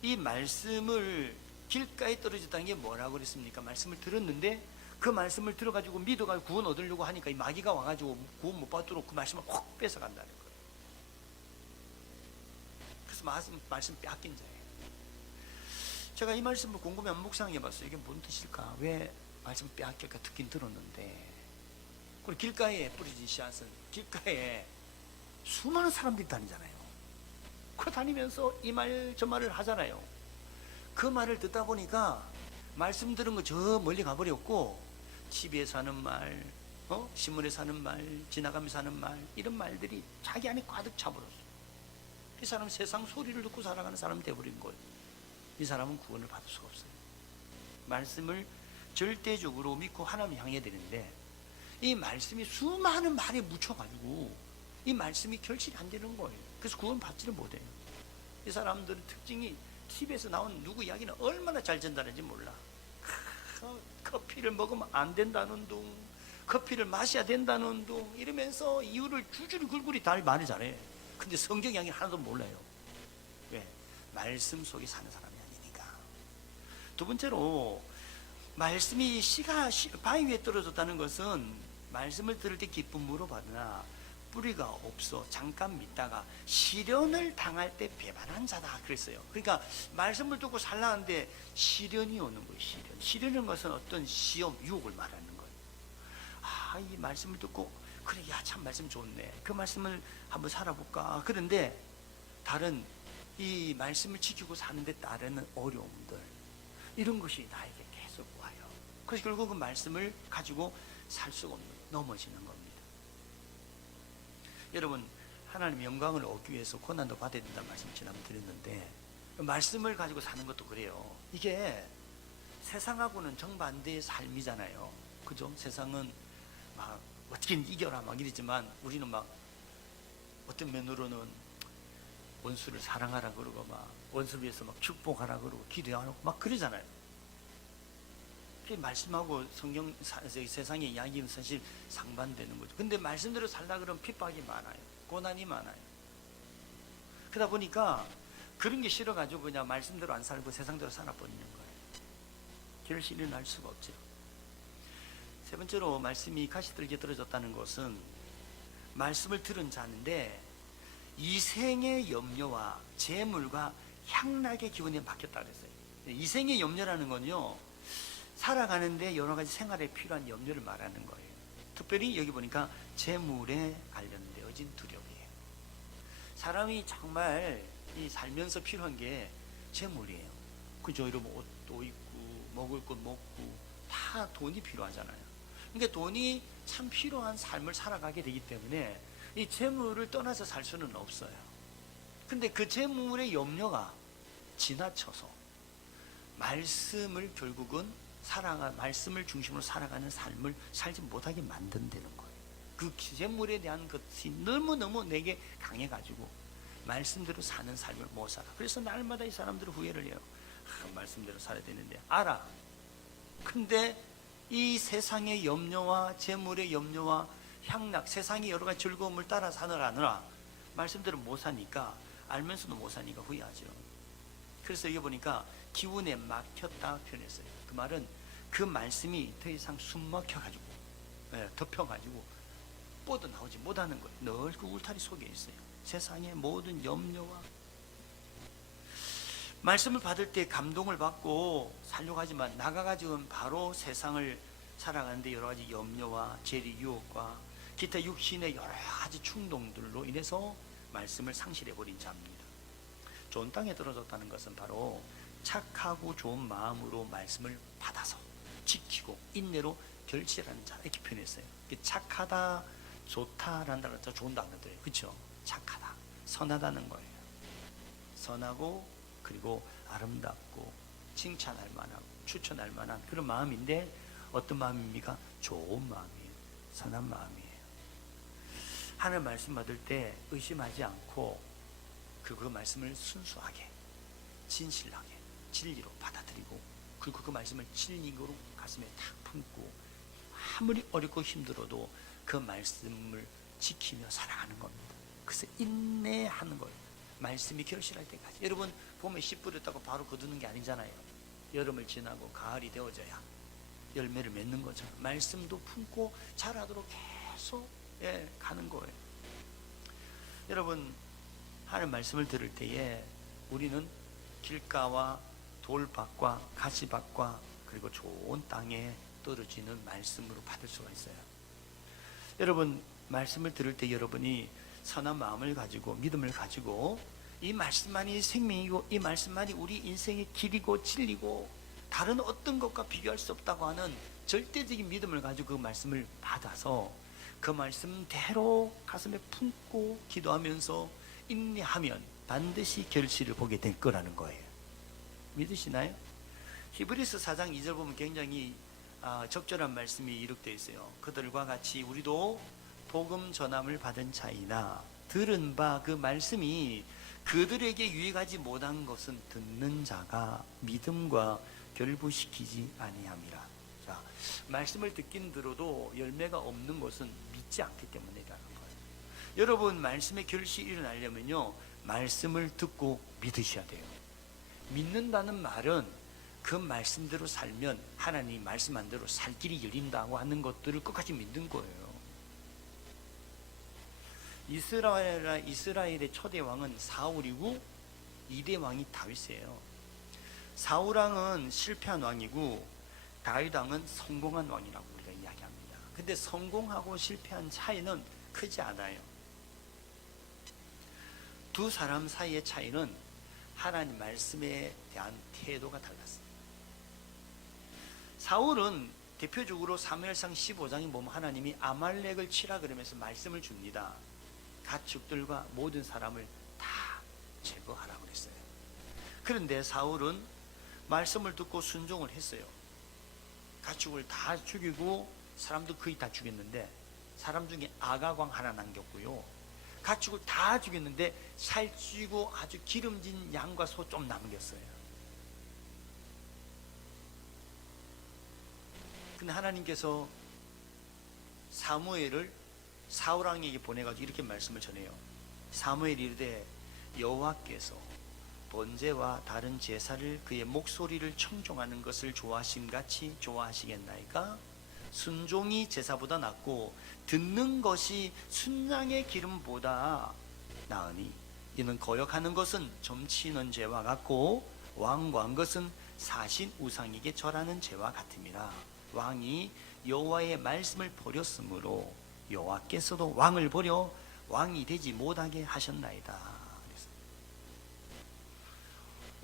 이 말씀을 길가에 떨어졌다는 게 뭐라고 그랬습니까? 말씀을 들었는데 그 말씀을 들어가지고 믿어가지고 구원 얻으려고 하니까 이 마귀가 와가지고 구원 못 받도록 그 말씀을 확 뺏어간다는 거예요. 그래서 말씀 빼앗긴 자예요. 제가 이 말씀을 궁금해 묵상해 봤어요. 이게 뭔 뜻일까? 왜 말씀 빼앗길까? 듣긴 들었는데 그리고 길가에 뿌려진 씨앗은 길가에 수많은 사람들이 다니잖아요. 그 다니면서 이 말 저 말을 하잖아요. 그 말을 듣다 보니까 말씀 들은 거 저 멀리 가버렸고 TV에서 하는 말, 신문에서 하는 말, 지나가면서 하는 말 이런 말들이 자기 안에 가득 차버렸어요. 이 사람은 세상 소리를 듣고 살아가는 사람이 되어버린 거예요. 이 사람은 구원을 받을 수가 없어요. 말씀을 절대적으로 믿고 하나님을 향해야 되는데 이 말씀이 수많은 말에 묻혀가지고 이 말씀이 결실이 안 되는 거예요. 그래서 구원 받지를 못해요. 이 사람들의 특징이 TV에서 나온 누구 이야기는 얼마나 잘 전달하는지 몰라. 커피를 먹으면 안 된다는 둥, 커피를 마셔야 된다는 둥 이러면서 이유를 줄줄이 굴굴이 다 말을 잘해. 근데 성경 이야기 하나도 몰라요. 왜? 말씀 속에 사는 사람이 아니니까. 두 번째로 말씀이 바위 위에 떨어졌다는 것은 말씀을 들을 때 기쁨으로 받으나 뿌리가 없어 잠깐 믿다가 시련을 당할 때 배반한 자다 그랬어요. 그러니까 말씀을 듣고 살라는데 시련이 오는 거예요. 시련인 것은 어떤 시험, 유혹을 말하는 거예요. 이 말씀을 듣고 그래, 야, 참 말씀 좋네. 그 말씀을 한번 살아볼까. 그런데 다른 이 말씀을 지키고 사는데 따르는 어려움들 이런 것이 나에게 계속 와요. 그래서 결국 그 말씀을 가지고 살 수가 없는, 넘어지는 겁니다. 여러분, 하나님 영광을 얻기 위해서 고난도 받아야 된다는 말씀 지난번 드렸는데 말씀을 가지고 사는 것도 그래요. 이게 세상하고는 정반대의 삶이잖아요. 그죠? 세상은 막 어떻게든 이겨라 막 이러지만 우리는 막 어떤 면으로는 원수를 사랑하라 그러고 막 원수를 위해서 막 축복하라 그러고 기도하고 막 그러잖아요. 말씀하고 성경 세상의 이야기는 사실 상반되는 거죠. 근데 말씀대로 살다 그러면 핍박이 많아요. 고난이 많아요. 그러다 보니까 그런 게 싫어가지고 그냥 말씀대로 안 살고 세상대로 살아버리는 거예요. 결실이 날 수가 없죠. 세 번째로 말씀이 가시떨기에 떨어졌다는 것은 말씀을 들은 자인데 이생의 염려와 재물과 향락의 기운에 막혔다 그랬어요. 이생의 염려라는 건요, 살아가는데 여러 가지 생활에 필요한 염려를 말하는 거예요. 특별히 여기 보니까 재물에 관련되어진 두려움이에요. 사람이 정말 이 살면서 필요한 게 재물이에요. 그죠? 여러분 옷도 입고 먹을 것 먹고 다 돈이 필요하잖아요. 그러니까 돈이 참 필요한 삶을 살아가게 되기 때문에 이 재물을 떠나서 살 수는 없어요. 근데 그 재물의 염려가 지나쳐서 말씀을 결국은 말씀을 중심으로 살아가는 삶을 살지 못하게 만든다는 거예요. 그 재물에 대한 것이 너무너무 내게 강해가지고 말씀대로 사는 삶을 못 살아. 그래서 날마다 이 사람들은 후회를 해요. 말씀대로 살아야 되는데 알아. 근데 이 세상의 염려와 재물의 염려와 향락, 세상의 여러 가지 즐거움을 따라 사느라 말씀대로 못 사니까, 알면서도 못 사니까 후회하죠. 그래서 여기 보니까 기운에 막혔다 표현했어요. 그 말은 그 말씀이 더 이상 숨 막혀가지고 덮여가지고 뻗어나오지 못하는 거예요. 늘 그 울타리 속에 있어요. 세상의 모든 염려와 말씀을 받을 때 감동을 받고 살려고 하지만 나가가지고는 바로 세상을 살아가는데 여러 가지 염려와 재리 유혹과 기타 육신의 여러 가지 충동들로 인해서 말씀을 상실해버린 자입니다. 좋은 땅에 떨어졌다는 것은 바로 착하고 좋은 마음으로 말씀을 받아서 지키고 인내로 결실하는 자, 이렇게 표현했어요. 착하다, 좋다라는 단어가 좋은 단어들이에요. 그렇죠? 착하다, 선하다는 거예요. 선하고 그리고 아름답고 칭찬할 만하고 추천할 만한 그런 마음인데, 어떤 마음입니까? 좋은 마음이에요. 선한 마음이에요. 하나님 말씀 받을 때 의심하지 않고 그 말씀을 순수하게 진실하게 진리로 받아들이고, 그리고 그 말씀을 진리로 가슴에 탁 품고 아무리 어렵고 힘들어도 그 말씀을 지키며 살아가는 겁니다. 그래서 인내하는 거예요. 말씀이 결실할 때까지. 여러분 봄에 씨 뿌렸다고 바로 거두는 게 아니잖아요. 여름을 지나고 가을이 되어져야 열매를 맺는 거죠. 말씀도 품고 자라도록 계속 가는 거예요. 여러분 하나님 말씀을 들을 때에 우리는 길가와 돌밭과 가시밭과 그리고 좋은 땅에 떨어지는 말씀으로 받을 수가 있어요. 여러분 말씀을 들을 때 여러분이 선한 마음을 가지고 믿음을 가지고 이 말씀만이 생명이고 이 말씀만이 우리 인생의 길이고 진리고 다른 어떤 것과 비교할 수 없다고 하는 절대적인 믿음을 가지고 그 말씀을 받아서 그 말씀대로 가슴에 품고 기도하면서 인내하면 반드시 결실을 보게 될 거라는 거예요. 믿으시나요? 히브리서 4장 2절 보면 굉장히 적절한 말씀이 이룩되어 있어요. 그들과 같이 우리도 복음 전함을 받은 자이나 들은 바 그 말씀이 그들에게 유익하지 못한 것은 듣는 자가 믿음과 결부시키지 아니함이라. 자, 말씀을 듣긴 들어도 열매가 없는 것은 믿지 않기 때문이라는 거예요. 여러분 말씀의 결실이 일어나려면요 말씀을 듣고 믿으셔야 돼요. 믿는다는 말은 그 말씀대로 살면 하나님 말씀한 대로 살 길이 열린다고 하는 것들을 끝까지 믿는 거예요. 이스라엘의 초대 왕은 사울이고 2대 왕이 다윗이에요. 사울 왕은 실패한 왕이고 다윗 왕은 성공한 왕이라고 우리가 이야기합니다. 근데 성공하고 실패한 차이는 크지 않아요. 두 사람 사이의 차이는 하나님 말씀에 대한 태도가 달랐어요. 사울은 대표적으로 사무엘상 15장에 보면 하나님이 아말렉을 치라 그러면서 말씀을 줍니다. 가축들과 모든 사람을 다 제거하라고 그랬어요. 그런데 사울은 말씀을 듣고 순종을 했어요. 가축을 다 죽이고 사람도 거의 다 죽였는데 사람 중에 아가광 하나 남겼고요. 가축을 다 죽였는데 살찌고 아주 기름진 양과 소 좀 남겼어요. 근데 하나님께서 사무엘을 사울 왕에게 보내가지고 이렇게 말씀을 전해요. 사무엘이 이르되 여호와께서 번제와 다른 제사를 그의 목소리를 청종하는 것을 좋아하신 같이 좋아하시겠나이까? 순종이 제사보다 낫고 듣는 것이 순양의 기름보다 나으니 이는 거역하는 것은 점치는 죄와 같고 왕과한 것은 사신 우상에게 절하는 죄와 같음이라. 왕이 여호와의 말씀을 버렸으므로 여호와께서도 왕을 버려 왕이 되지 못하게 하셨나이다.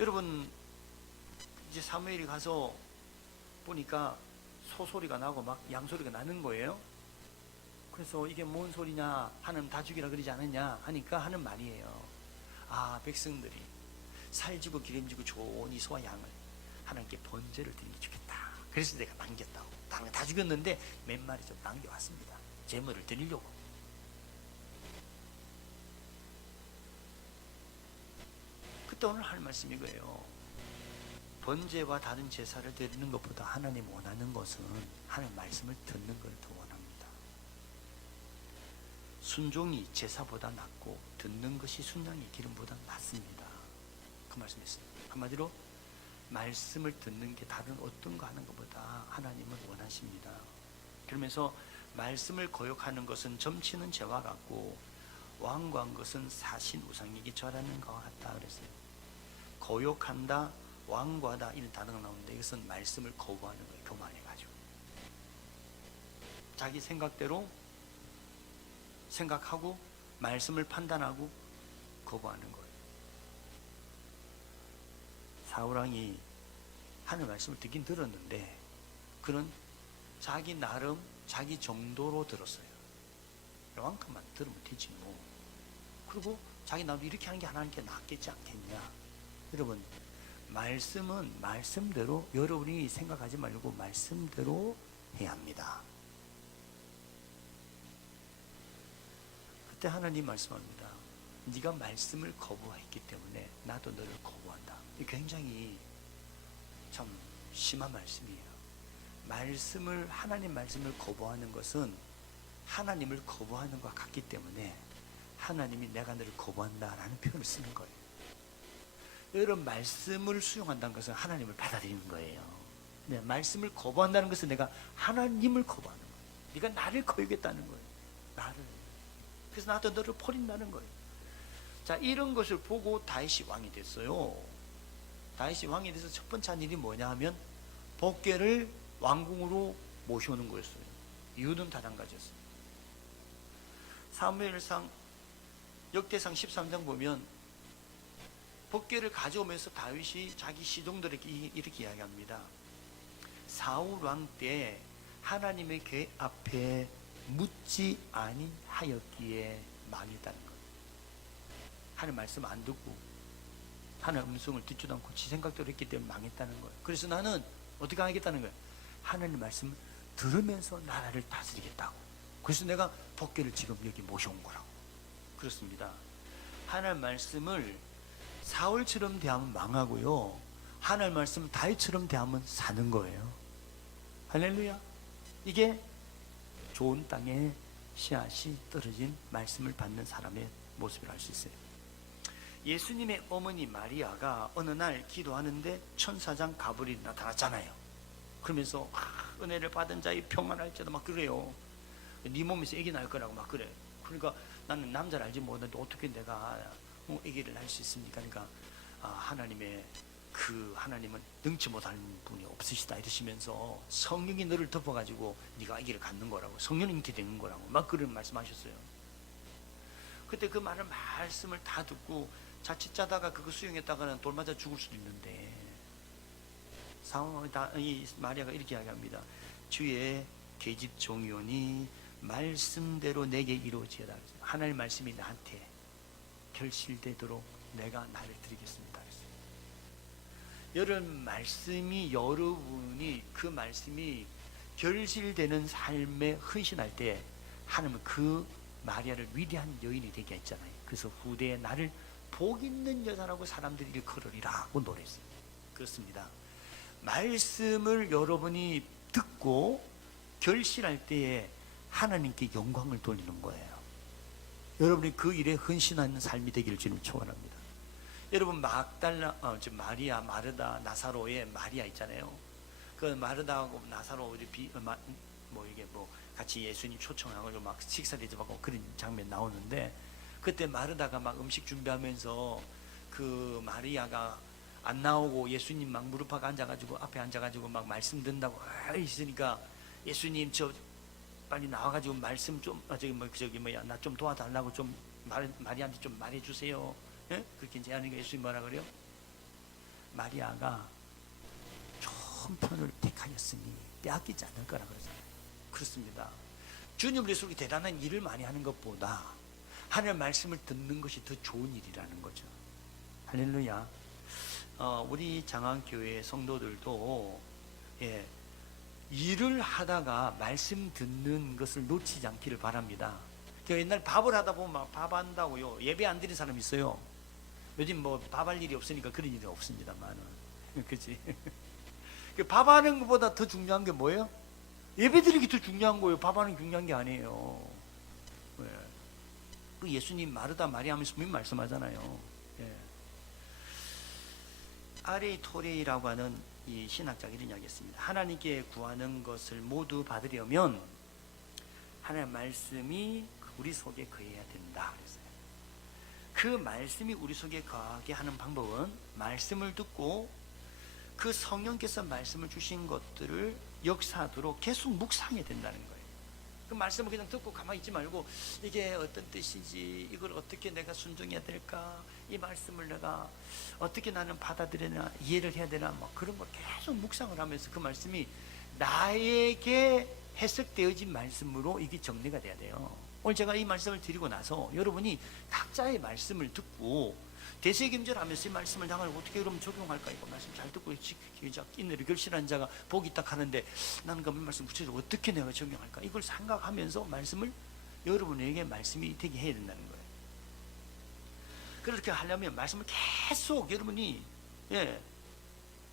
여러분 이제 사무엘이 가서 보니까 소소리가 나고 막 양소리가 나는 거예요. 그래서 이게 뭔 소리냐, 하나님 다 죽이라 그러지 않았냐 하니까 하는 말이에요. 아, 백성들이 살지고 기름지고 좋은 이 소와 양을 하나님께 번제를 드리게 주겠다. 그래서 내가 남겼다고. 다 죽였는데 몇 마리 좀 남겨왔습니다. 제물을 드리려고. 그때 오늘 할 말씀이 이거예요. 번제와 다른 제사를 드리는 것보다 하나님 원하는 것은 하나님 말씀을 듣는 걸 더 원합니다. 순종이 제사보다 낫고 듣는 것이 순양의 기름보다 낫습니다. 그 말씀이었어요. 한마디로 말씀을 듣는 게 다른 어떤 거 하는 것보다 하나님은 원하십니다. 그러면서 말씀을 거역하는 것은 점치는 죄와 같고 완고한 것은 사신 우상에게 절하는 것과 같다 그랬어요. 거역한다, 완고하다 이런 단어가 나오는데 이것은 말씀을 거부하는 거예요. 교만해가지고 자기 생각대로 생각하고 말씀을 판단하고 거부하는 거예요. 사울왕이 하늘 말씀을 듣긴 들었는데 그는 자기 나름 자기 정도로 들었어요. 이만큼만 들으면 되지 뭐. 그리고 자기 나름 이렇게 하는 게 하나님께 낫겠지 않겠냐. 여러분, 말씀은 말씀대로, 여러분이 생각하지 말고 말씀대로 해야 합니다. 그때 하나님 말씀합니다. 네가 말씀을 거부했기 때문에 나도 너를 거부한다. 굉장히 참 심한 말씀이에요. 하나님 말씀을 거부하는 것은 하나님을 거부하는 것과 같기 때문에 하나님이 내가 너를 거부한다라는 표현을 쓰는 거예요. 여러분, 말씀을 수용한다는 것은 하나님을 받아들이는 거예요. 네, 말씀을 거부한다는 것은 내가 하나님을 거부하는 거예요. 네가 나를 거역했다는 거예요. 나를. 그래서 나도 너를 버린다는 거예요. 자, 이런 것을 보고 다윗이 왕이 됐어요. 다윗이 왕이 돼서 첫 번째 한 일이 뭐냐 하면 법궤를 왕궁으로 모셔오는 거였어요. 이유는 단 한 가지였어요. 사무엘상 역대상 13장 보면 법궤를 가져오면서 다윗이 자기 시종들에게 이렇게 이야기합니다. 사울 왕 때 하나님의 궤 앞에 묻지 아니하였기에 망했다는 거예요. 하나님 말씀 안 듣고 하나님 음성을 듣지도 않고 지 생각대로 했기 때문에 망했다는 거예요. 그래서 나는 어떻게 하겠다는 거예요? 하나님 말씀 들으면서 나라를 다스리겠다고. 그래서 내가 법궤를 지금 여기 모셔온 거라고. 그렇습니다. 하나님 말씀을 사울처럼 대하면 망하고요, 하나님 말씀 다윗처럼 대하면 사는 거예요. 할렐루야. 이게 좋은 땅에 씨앗이 떨어진 말씀을 받는 사람의 모습을 알 수 있어요. 예수님의 어머니 마리아가 어느 날 기도하는데 천사장 가브리엘이 나타났잖아요. 그러면서 은혜를 받은 자의 평안할지어다 막 그래요. 네 몸에서 아기 날 거라고 막 그래. 그러니까 나는 남자를 알지 못하는데 어떻게 내가 아기를 낳을 수 있습니까? 그러니까 하나님은 능치 못하는 분이 없으시다 이러시면서 성령이 너를 덮어가지고 네가 아기를 갖는 거라고, 성령이 잉태되는 거라고 막 그런 말씀하셨어요. 그때 그 말씀을 다 듣고 자칫 자다가 그거 수용했다가는 돌 맞아 죽을 수도 있는데 이 마리아가 이렇게 이야기합니다. 주의 계집 종이오니 말씀대로 내게 이루어지어다. 하나님의 말씀이 나한테 결실되도록 내가 나를 드리겠습니다. 여러분이 그 말씀이 결실되는 삶에 헌신할 때 하나님은 그 마리아를 위대한 여인이 되게 했잖아요. 그래서 후대에 나를 복 있는 여자라고 사람들이 일컬으리라고 노래했어요. 그렇습니다. 말씀을 여러분이 듣고 결실할 때에 하나님께 영광을 돌리는 거예요. 여러분이 그 일에 헌신하는 삶이 되기를 주님 축원합니다. 여러분, 마리아, 마르다, 나사로의 마리아 있잖아요. 그 마르다하고 나사로 같이 예수님 초청하고 막 식사 대접하고 그런 장면 나오는데, 그때 마르다가 막 음식 준비하면서 그 마리아가 안 나오고 예수님 막 무릎하고 앉아가지고 앞에 앉아가지고 막 말씀 듣는다고 있으니까 예수님 저 빨리 나와가지고 말씀 좀 나 좀 도와달라고 좀 마리아한테 좀 말해주세요. 예? 그렇게 제안하니까 예수님 뭐라 그래요? 마리아가 좋은 편을 택하였으니 빼앗기지 않을 거라 그러잖아요. 그렇습니다. 주님을 위해서 그렇게 대단한 일을 많이 하는 것보다 하나님의 말씀을 듣는 것이 더 좋은 일이라는 거죠. 할렐루야. 우리 장안교회 성도들도 일을 하다가 말씀 듣는 것을 놓치지 않기를 바랍니다. 옛날 밥을 하다 보면 막 밥 한다고요 예배 안 드린 사람 있어요. 요즘 뭐 밥할 일이 없으니까 그런 일이 없습니다만은 그치? 밥하는 것보다 더 중요한 게 뭐예요? 예배 드리기 더 중요한 거예요. 밥하는 게 중요한 게 아니에요. 그 예수님 마르다 마리아하면서 분명히 말씀하잖아요. 아레이 토레이라고 하는 이 신학자가 이런 이야기했습니다. 하나님께 구하는 것을 모두 받으려면 하나님의 말씀이 우리 속에 거해야 된다 그랬어요. 그 말씀이 우리 속에 거하게 하는 방법은 말씀을 듣고 그 성령께서 말씀을 주신 것들을 역사하도록 계속 묵상해야 된다는 거예요. 그 말씀을 그냥 듣고 가만히 있지 말고 이게 어떤 뜻인지, 이걸 어떻게 내가 순종해야 될까, 이 말씀을 내가 어떻게 나는 받아들여야 이해를 해야 되나, 뭐 그런 걸 계속 묵상을 하면서 그 말씀이 나에게 해석되어진 말씀으로 이게 정리가 돼야 돼요. 오늘 제가 이 말씀을 드리고 나서 여러분이 각자의 말씀을 듣고 대세김절하면서 이 말씀을 나를 어떻게 그럼 적용할까, 이거 말씀 잘 듣고 인내를 결실한 자가 복이 딱 하는데 나는 그 말씀 구체적으로 어떻게 내가 적용할까, 이걸 생각하면서 말씀을 여러분에게 말씀이 되게 해야 된다는 거예요. 그렇게 하려면 말씀을 계속 여러분이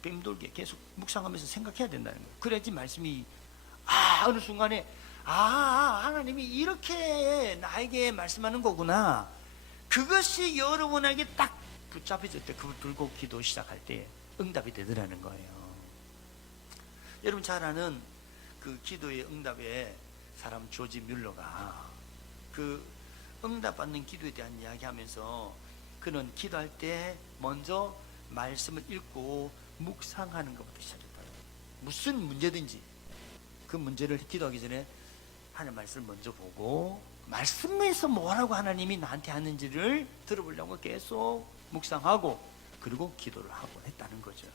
뱀돌게 계속 묵상하면서 생각해야 된다는 거예요. 그래야지 말씀이 어느 순간에 하나님이 이렇게 나에게 말씀하는 거구나, 그것이 여러분에게 딱 붙잡혀질 때 그걸 들고 기도 시작할 때 응답이 되더라는 거예요. 여러분 잘 아는 그 기도의 응답의 사람 조지 뮬러가 그 응답받는 기도에 대한 이야기하면서 그는 기도할 때 먼저 말씀을 읽고 묵상하는 것부터 시작했다고요. 무슨 문제든지 그 문제를 기도하기 전에 하나님 말씀을 먼저 보고 말씀에서 뭐라고 하나님이 나한테 하는지를 들어보려고 계속 묵상하고 그리고 기도를 하고 했다는 거죠.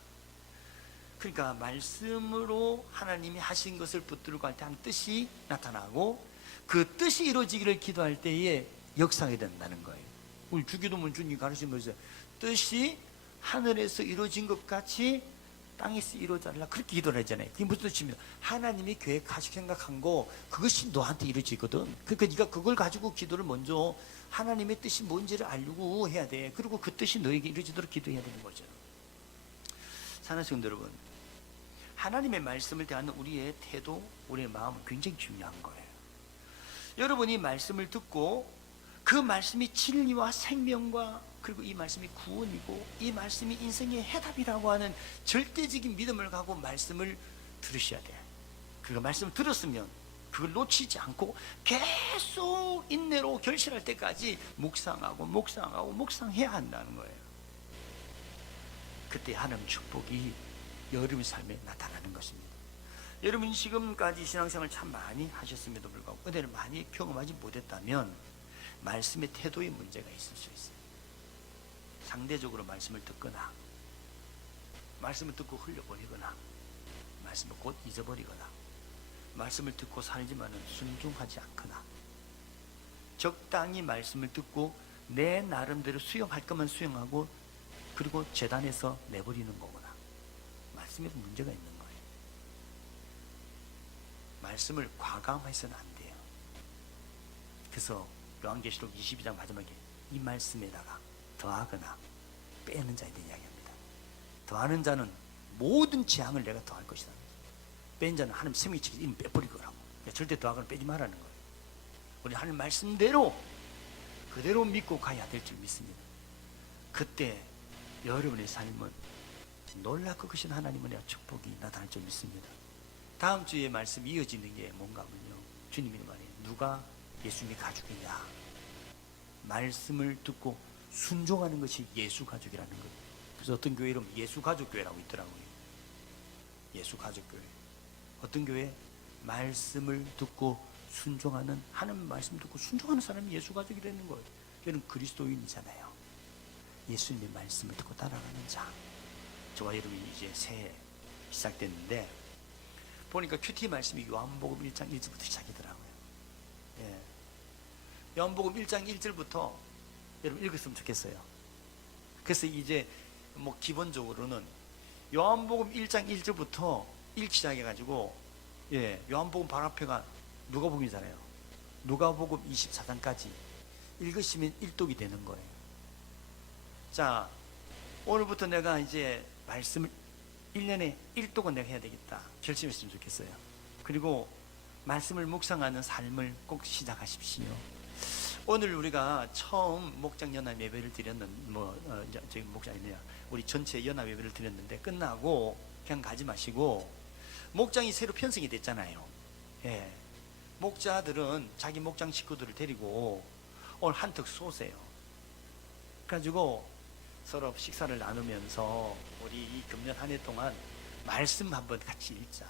그러니까 말씀으로 하나님이 하신 것을 붙들고 할 때 한 뜻이 나타나고 그 뜻이 이루어지기를 기도할 때에 역사가 된다는 거예요. 우리 주기도문 주님이 가르치면서 뜻이 하늘에서 이루어진 것 같이 땅에서 이루어져라 그렇게 기도를 했잖아요. 그게 무슨 뜻입니까? 하나님이 계획하시고 생각한 거 그것이 너한테 이루어지거든. 그러니까 네가 그걸 가지고 기도를 먼저 하나님의 뜻이 뭔지를 알고 해야 돼. 그리고 그 뜻이 너에게 이루어지도록 기도해야 되는 거죠. 사랑하는 성도 여러분, 하나님의 말씀을 대하는 우리의 태도, 우리의 마음은 굉장히 중요한 거예요. 여러분이 말씀을 듣고 그 말씀이 진리와 생명과 그리고 이 말씀이 구원이고 이 말씀이 인생의 해답이라고 하는 절대적인 믿음을 갖고 말씀을 들으셔야 돼요. 그 말씀을 들었으면 그걸 놓치지 않고 계속 인내로 결실할 때까지 묵상하고 묵상해야 한다는 거예요. 그때 하나님 축복이 여러분의 삶에 나타나는 것입니다. 여러분 지금까지 신앙생활 참 많이 하셨음에도 불구하고 은혜를 많이 경험하지 못했다면 말씀의 태도에 문제가 있을 수 있어요. 상대적으로 말씀을 듣거나 말씀을 듣고 흘려버리거나 말씀을 곧 잊어버리거나 말씀을 듣고 살지만은 순종하지 않거나 적당히 말씀을 듣고 내 나름대로 수용할 것만 수용하고 그리고 재단에서 내버리는 거구나. 말씀에도 문제가 있는 거예요. 말씀을 과감해서는 안 돼요. 그래서 요한계시록 22장 마지막에 이 말씀에다가 더하거나 빼는 자에 대한 이야기합니다. 더하는 자는 모든 재앙을 내가 더할 것이다. 뺀 자는 하나님 생명이 지키지 이미 빼버릴 거라고. 그러니까 절대 더하거나 빼지 말라는 거예요. 우리 하나님 말씀대로 그대로 믿고 가야 될 줄 믿습니다. 그때 여러분의 삶은 놀랍고 크신 하나님의 축복이 나타날 줄 믿습니다. 다음 주에 말씀 이어지는 게 뭔가면요, 주님이 말해요. 누가 예수님의 가족이냐. 말씀을 듣고 순종하는 것이 예수 가족이라는 거예요. 그래서 어떤 교회 이름 예수 가족교회라고 있더라고요. 예수 가족교회. 어떤 교회? 말씀을 듣고 순종하는, 하나님 말씀 듣고 순종하는 사람이 예수 가족이 되는 거예요. 걔는 그리스도인이잖아요. 예수님의 말씀을 듣고 따라가는 자. 저와 여러분이 이제 새해 시작됐는데 보니까 큐티 말씀이 요한복음 1장 1절부터 시작이더라고요. 예. 요한복음 1장 1절부터 여러분 읽었으면 좋겠어요. 그래서 이제 뭐 기본적으로는 요한복음 1장 1절부터 읽기 시작해가지고, 예, 요한복음 바로 앞에가 누가복음이잖아요. 누가복음 24장까지 읽으시면 일독이 되는 거예요. 자, 오늘부터 내가 이제 말씀을 1년에 1독은 내가 해야 되겠다 결심했으면 좋겠어요. 그리고 말씀을 묵상하는 삶을 꼭 시작하십시오. 오늘 우리가 처음 목장 연합 예배를 드렸는 저기 목장이네요. 우리 전체 연합 예배를 드렸는데 끝나고 그냥 가지 마시고, 목장이 새로 편성이 됐잖아요. 예. 목자들은 자기 목장 식구들을 데리고 오늘 한턱 쏘세요. 그래가지고 서로 식사를 나누면서 우리 이 금년 한 해 동안 말씀 한번 같이 읽자.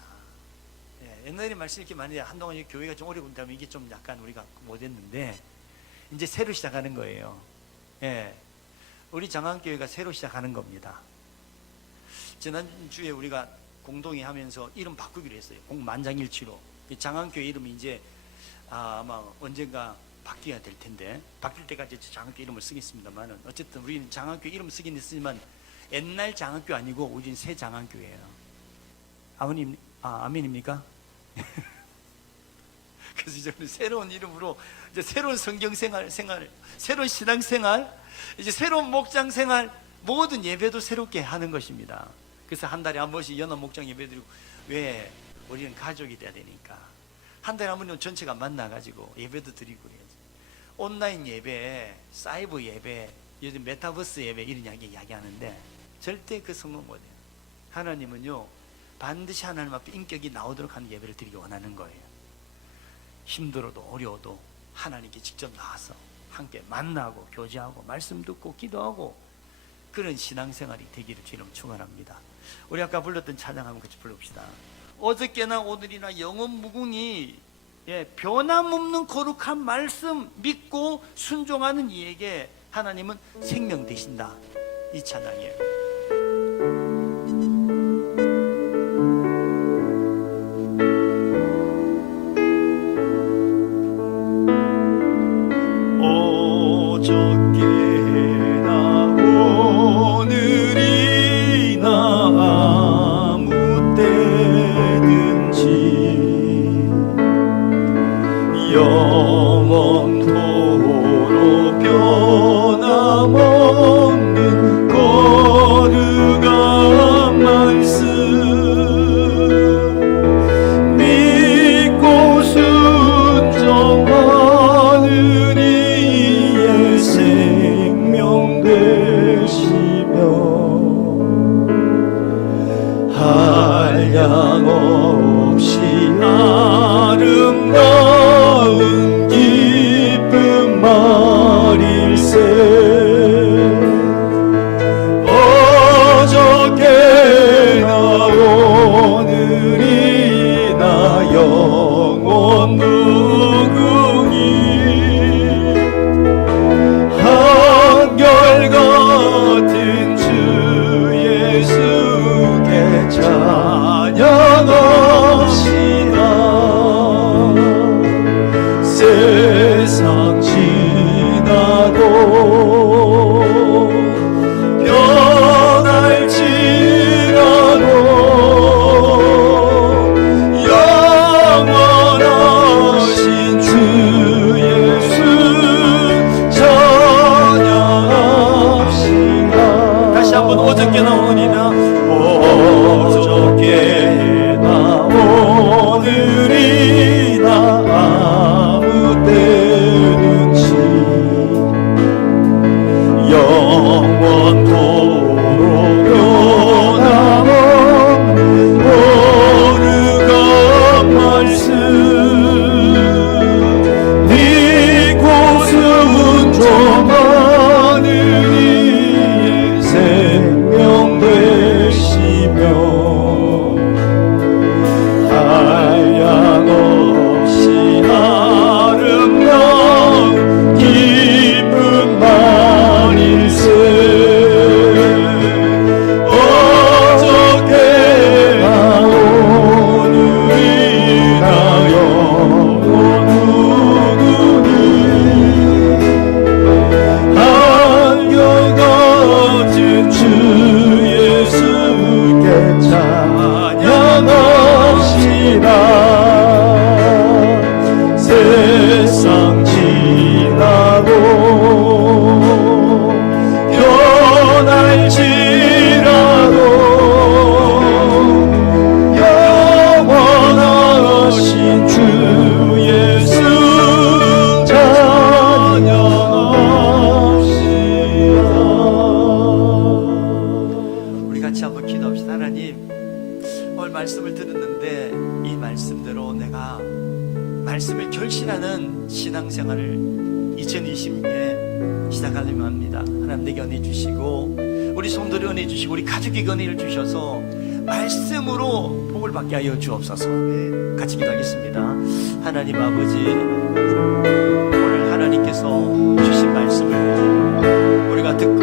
예. 옛날에 말씀 읽기 많이 한동안 이 교회가 좀 오래 군다면 이게 좀 약간 우리가 못했는데 이제 새로 시작하는 거예요. 예. 우리 장안교회가 새로 시작하는 겁니다. 지난주에 우리가 공동회 하면서 이름 바꾸기로 했어요. 만장일치로. 장안교회 이름이 이제 아마 언젠가 바뀌어야 될 텐데, 바뀔 때까지 장안교회 이름을 쓰겠습니다만은, 어쨌든 우리는 장안교회 이름 쓰긴 했지만 옛날 장안교회 아니고 우리는 새 장안교회예요. 아버님, 아멘입니까? 그래서 이제 새로운 이름으로 이제 새로운 성경 생활, 새로운 신앙 생활, 이제 새로운 목장 생활, 모든 예배도 새롭게 하는 것입니다. 그래서 한 달에 한 번씩 연합 목장 예배 드리고, 왜? 우리는 가족이 돼야 되니까 한 달에 한 번은 전체가 만나가지고 예배도 드리고 해야지. 온라인 예배, 사이버 예배, 요즘 메타버스 예배 이런 이야기하는데 절대 그 성공 못해요. 하나님은요 반드시 하나님 앞에 인격이 나오도록 하는 예배를 드리기 원하는 거예요. 힘들어도 어려워도 하나님께 직접 나와서 함께 만나고 교제하고 말씀 듣고 기도하고 그런 신앙생활이 되기를 주님 축원합니다. 우리 아까 불렀던 찬양 한번 같이 불러봅시다. 어저께나 오늘이나 영원 무궁히, 예, 변함없는 거룩한 말씀 믿고 순종하는 이에게 하나님은 생명 되신다. 이 찬양이에요. 영원토록 변함없는 신앙생활을 2020년에 시작하려면 합니다. 하나님 내게 은혜 주시고 우리 성도를 은혜 주시고 우리 가족에게 은혜를 주셔서 말씀으로 복을 받게 하여 주옵소서. 같이 기도하겠습니다. 하나님 아버지, 오늘 하나님께서 주신 말씀을 우리가 듣고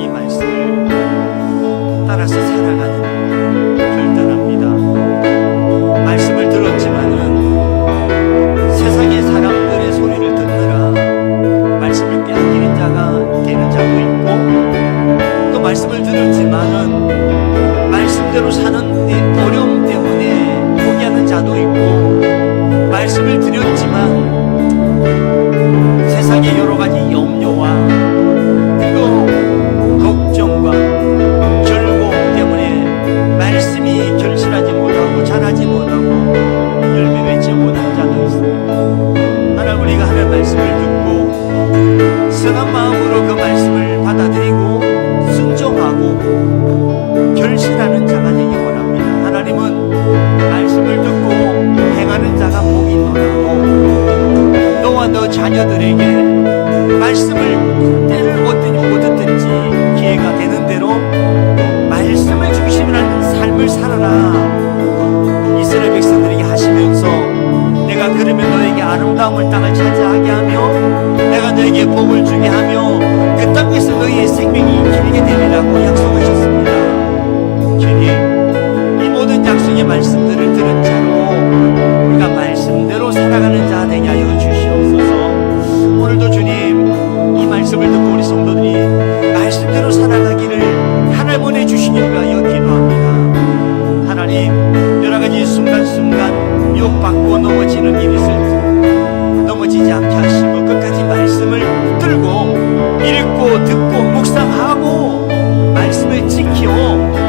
이 말씀을 따라서 살아가는 결단합니다. 말씀을 들었지만은 세상의 사람들의 소리를 듣느라 말씀을 빼앗기는 자가 되는 자도 있고, 또 말씀을 들었지만은 말씀대로 사는 어려움 때문에 포기하는 자도 있고, 말씀을 드렸지만 세상의 여러 가지 염려와 그리고 걱정과 결고 때문에 말씀이 결실하지 못하고 자라지 못하고 열매 맺지 못한 자도 있습니다. 하나님, 우리가 하는 말씀을 듣고 선한 마음으로 그 말씀을 받아들이고 순종하고 결실하는 자가 되기 원합니다. 하나님은 말씀을 듣고 행하는 자가 복이 있노라고 너와 너 자녀들에게 말씀을 때를 못 듣든지 기회가 되는 대로 말씀을 중심으로 하는 삶을 살아라, 이스라엘 백성들에게 하시면서 내가 그러면 너에게 아름다움을 땅을 차지하게 하며 내가 너에게 복을 주게 하며 그 땅에서 너희의 생명이 길게 되리라고 약속하셨습니다. 주님, 이 모든 약속의 말씀들을 들은 자로 우리가 말씀대로 살아가는 자 되게 하여 주시옵소서. 오늘도 주님, 이 말씀을 듣고 우리 성도들이 말씀대로 살아가기를 하나님 보내주시기를 위하여 기도합니다. 하나님, 여러 가지 순간순간 미혹받고 넘어지는 일이 있을지 넘어지지 않게 하시고 끝까지 말씀을 들고 읽고 듣고 묵상하고 말씀을 지키고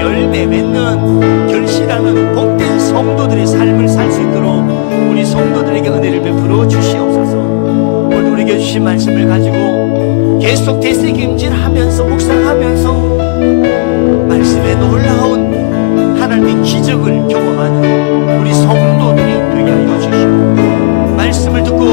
열매 맺는 결실하는 복된 성도들의 삶을 살 수 있도록 우리 성도들에게 은혜를 베풀어 주시옵소서. 오늘 우리에게 주신 말씀을 가지고 계속 되새김질하면서 묵상하면서 말씀에 놀라운 하나님의 기적을 경험하는 우리 성도들이 되게 하여 주시고, 말씀을 듣고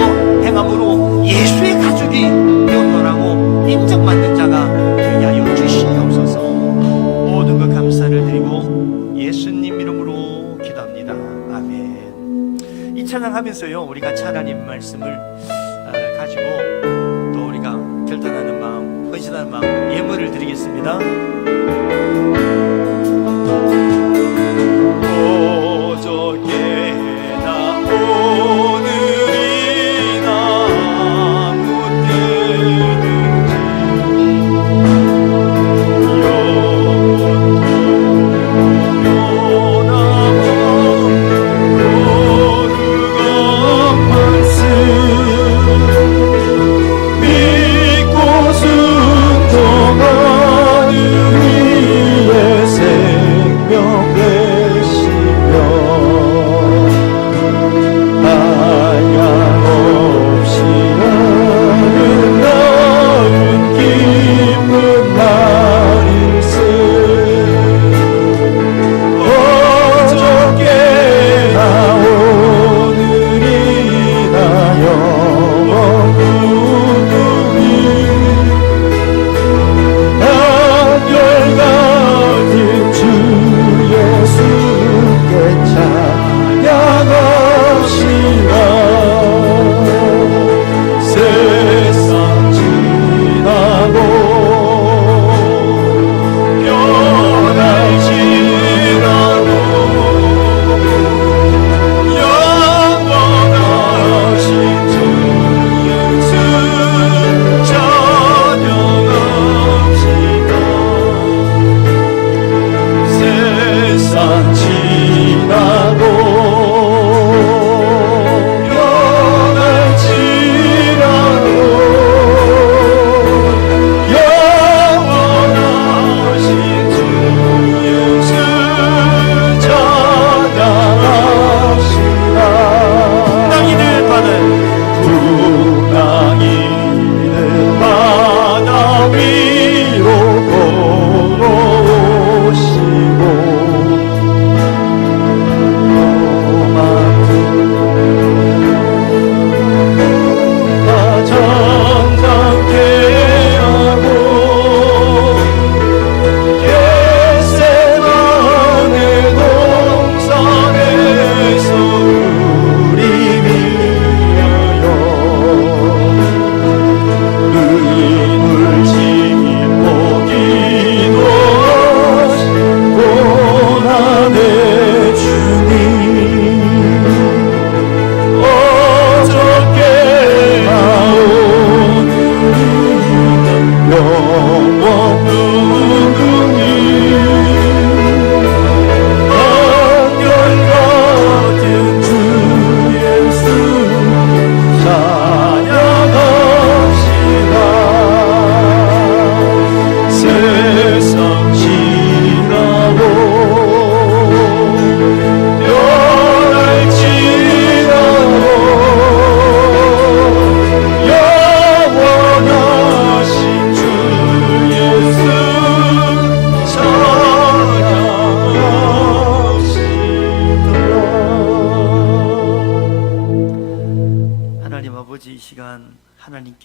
행함으로 예수의 가족이 되었노라고 인정받는 자가 되게 하여 주시옵소서. 모든 것 감사를 드리고 예수님 이름으로 기도합니다. 아멘. 이 찬양하면서요, 우리가 하나님 말씀을 가지고 또 우리가 결단하는 마음, 헌신하는 마음, 예물을 드리겠습니다. 믿고 순종하는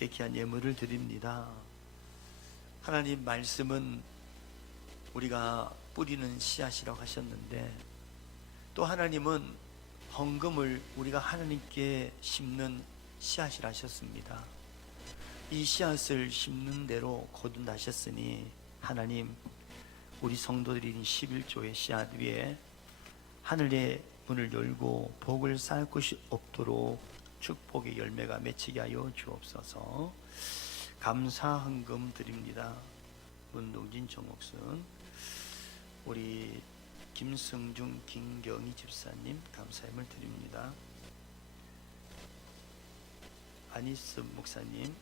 하나님께 귀한 예물을 드립니다. 하나님 말씀은 우리가 뿌리는 씨앗이라고 하셨는데, 또 하나님은 헌금을 우리가 하나님께 심는 씨앗이라 하셨습니다. 이 씨앗을 심는 대로 거둔다 하셨으니, 하나님 우리 성도들이 11조의 씨앗 위에 하늘의 문을 열고 복을 쌓을 것이 없도록 축복의 열매가 맺히게 하여 주옵소서. 감사 헌금 드립니다. 문동진, 정옥순, 우리 김승중, 김경희 집사님 감사함을 드립니다. 아니스 목사님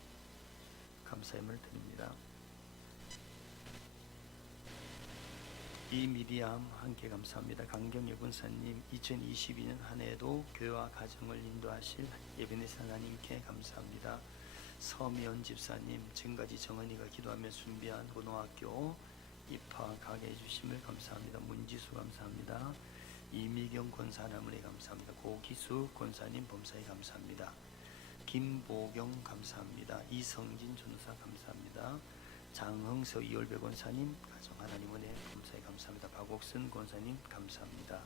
감사함을 드립니다. 이미리암 함께 감사합니다. 강경예 군사님, 2022년 한 해도 교회와 가정을 인도하실 예배네스 하나님께 감사합니다. 서미연 집사님, 지금까지 정은이가 기도하며 준비한 고등학교 입학하게 해주심을 감사합니다. 문지수 감사합니다. 이미경 권사 하나님에 감사합니다. 고기수 권사님 범사에 감사합니다. 김보경 감사합니다. 이성진 전사 감사합니다. 장흥서 이월배 권사님 가정 하나님 은혜 감사에 감사합니다. 박옥순 권사님 감사합니다.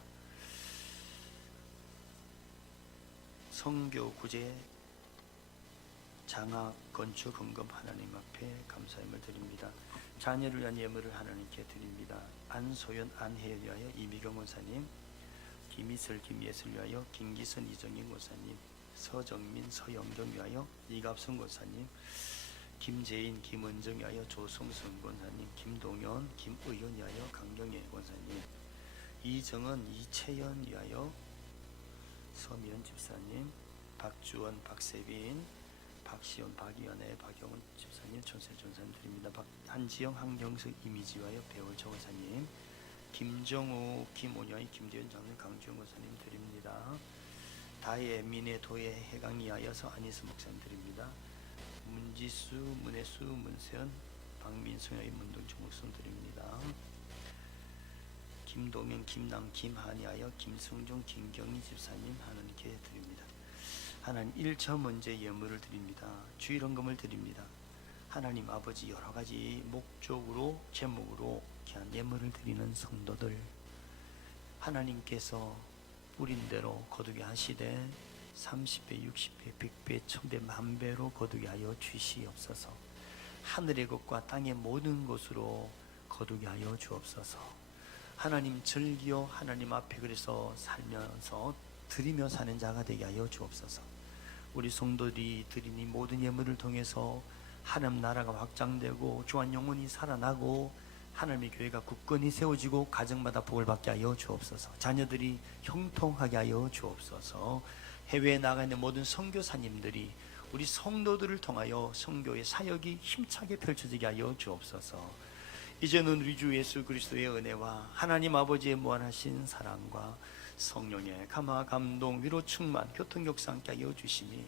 성교 구제 장학 건축 헌금 하나님 앞에 감사함을 드립니다. 자녀를 위한 예물을 하나님께 드립니다. 안소연 안혜를 위하여 이미경 권사님, 김희슬 김예슬 위하여 김기선 이정인 권사님, 서정민 서영경 위하여 이갑선 권사님, 김재인 김은정 위하여 조성선 권사님, 김동현 김의원 위하여 강경애 권사님, 이정은 이채연 위하여 서미연 집사님, 박주원 박세빈, 박시원 박이연애 박영훈 집사님, 천세 전사님 드립니다. 한지영 한경석 이미지 위하여 배월초 권사님, 김정우 김온영의 김재현 장로님 강주영 권사님 드립니다. 다혜 민혜 도혜 해강 위하여서 안희수 목사님 드립니다. 문지수 문혜수 문세현 박민성의 문동 정옥선 드립니다. 김동현 김남 김한이하여 김승종 김경희 집사님 하나님께 드립니다. 하나님 1차 먼저 예물을 드립니다. 주일헌금을 드립니다. 하나님 아버지 여러가지 목적으로 제목으로 귀한 예물을 드리는 성도들, 하나님께서 뿌린 대로 거두게 하시되 30배, 60배, 100배, 1000배, 만배로 거두게 하여 주시옵소서. 하늘의 것과 땅의 모든 것으로 거두게 하여 주옵소서. 하나님 즐기어 하나님 앞에 그래서 살면서 드리며 사는 자가 되게 하여 주옵소서. 우리 성도들이 드린 이 모든 예물을 통해서 하나님 나라가 확장되고 주한 영혼이 살아나고 하나님의 교회가 굳건히 세워지고 가정마다 복을 받게 하여 주옵소서. 자녀들이 형통하게 하여 주옵소서. 해외에 나가 있는 모든 선교사님들이 우리 성도들을 통하여 선교의 사역이 힘차게 펼쳐지게 하여 주옵소서. 이제는 우리 주 예수 그리스도의 은혜와 하나님 아버지의 무한하신 사랑과 성령의 감화 감동 위로 충만 교통역사 함께 하여 주시니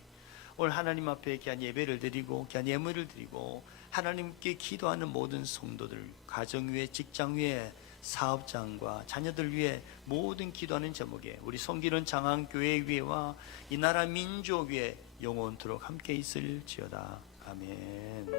오늘 하나님 앞에 귀한 예배를 드리고 귀한 예물을 드리고 하나님께 기도하는 모든 성도들, 가정 위에 직장 위에 사업장과 자녀들 위해 모든 기도하는 제목에 우리 섬기는 장안교회 위에와 이 나라 민족 위에 영원토록 함께 있을지어다. 아멘.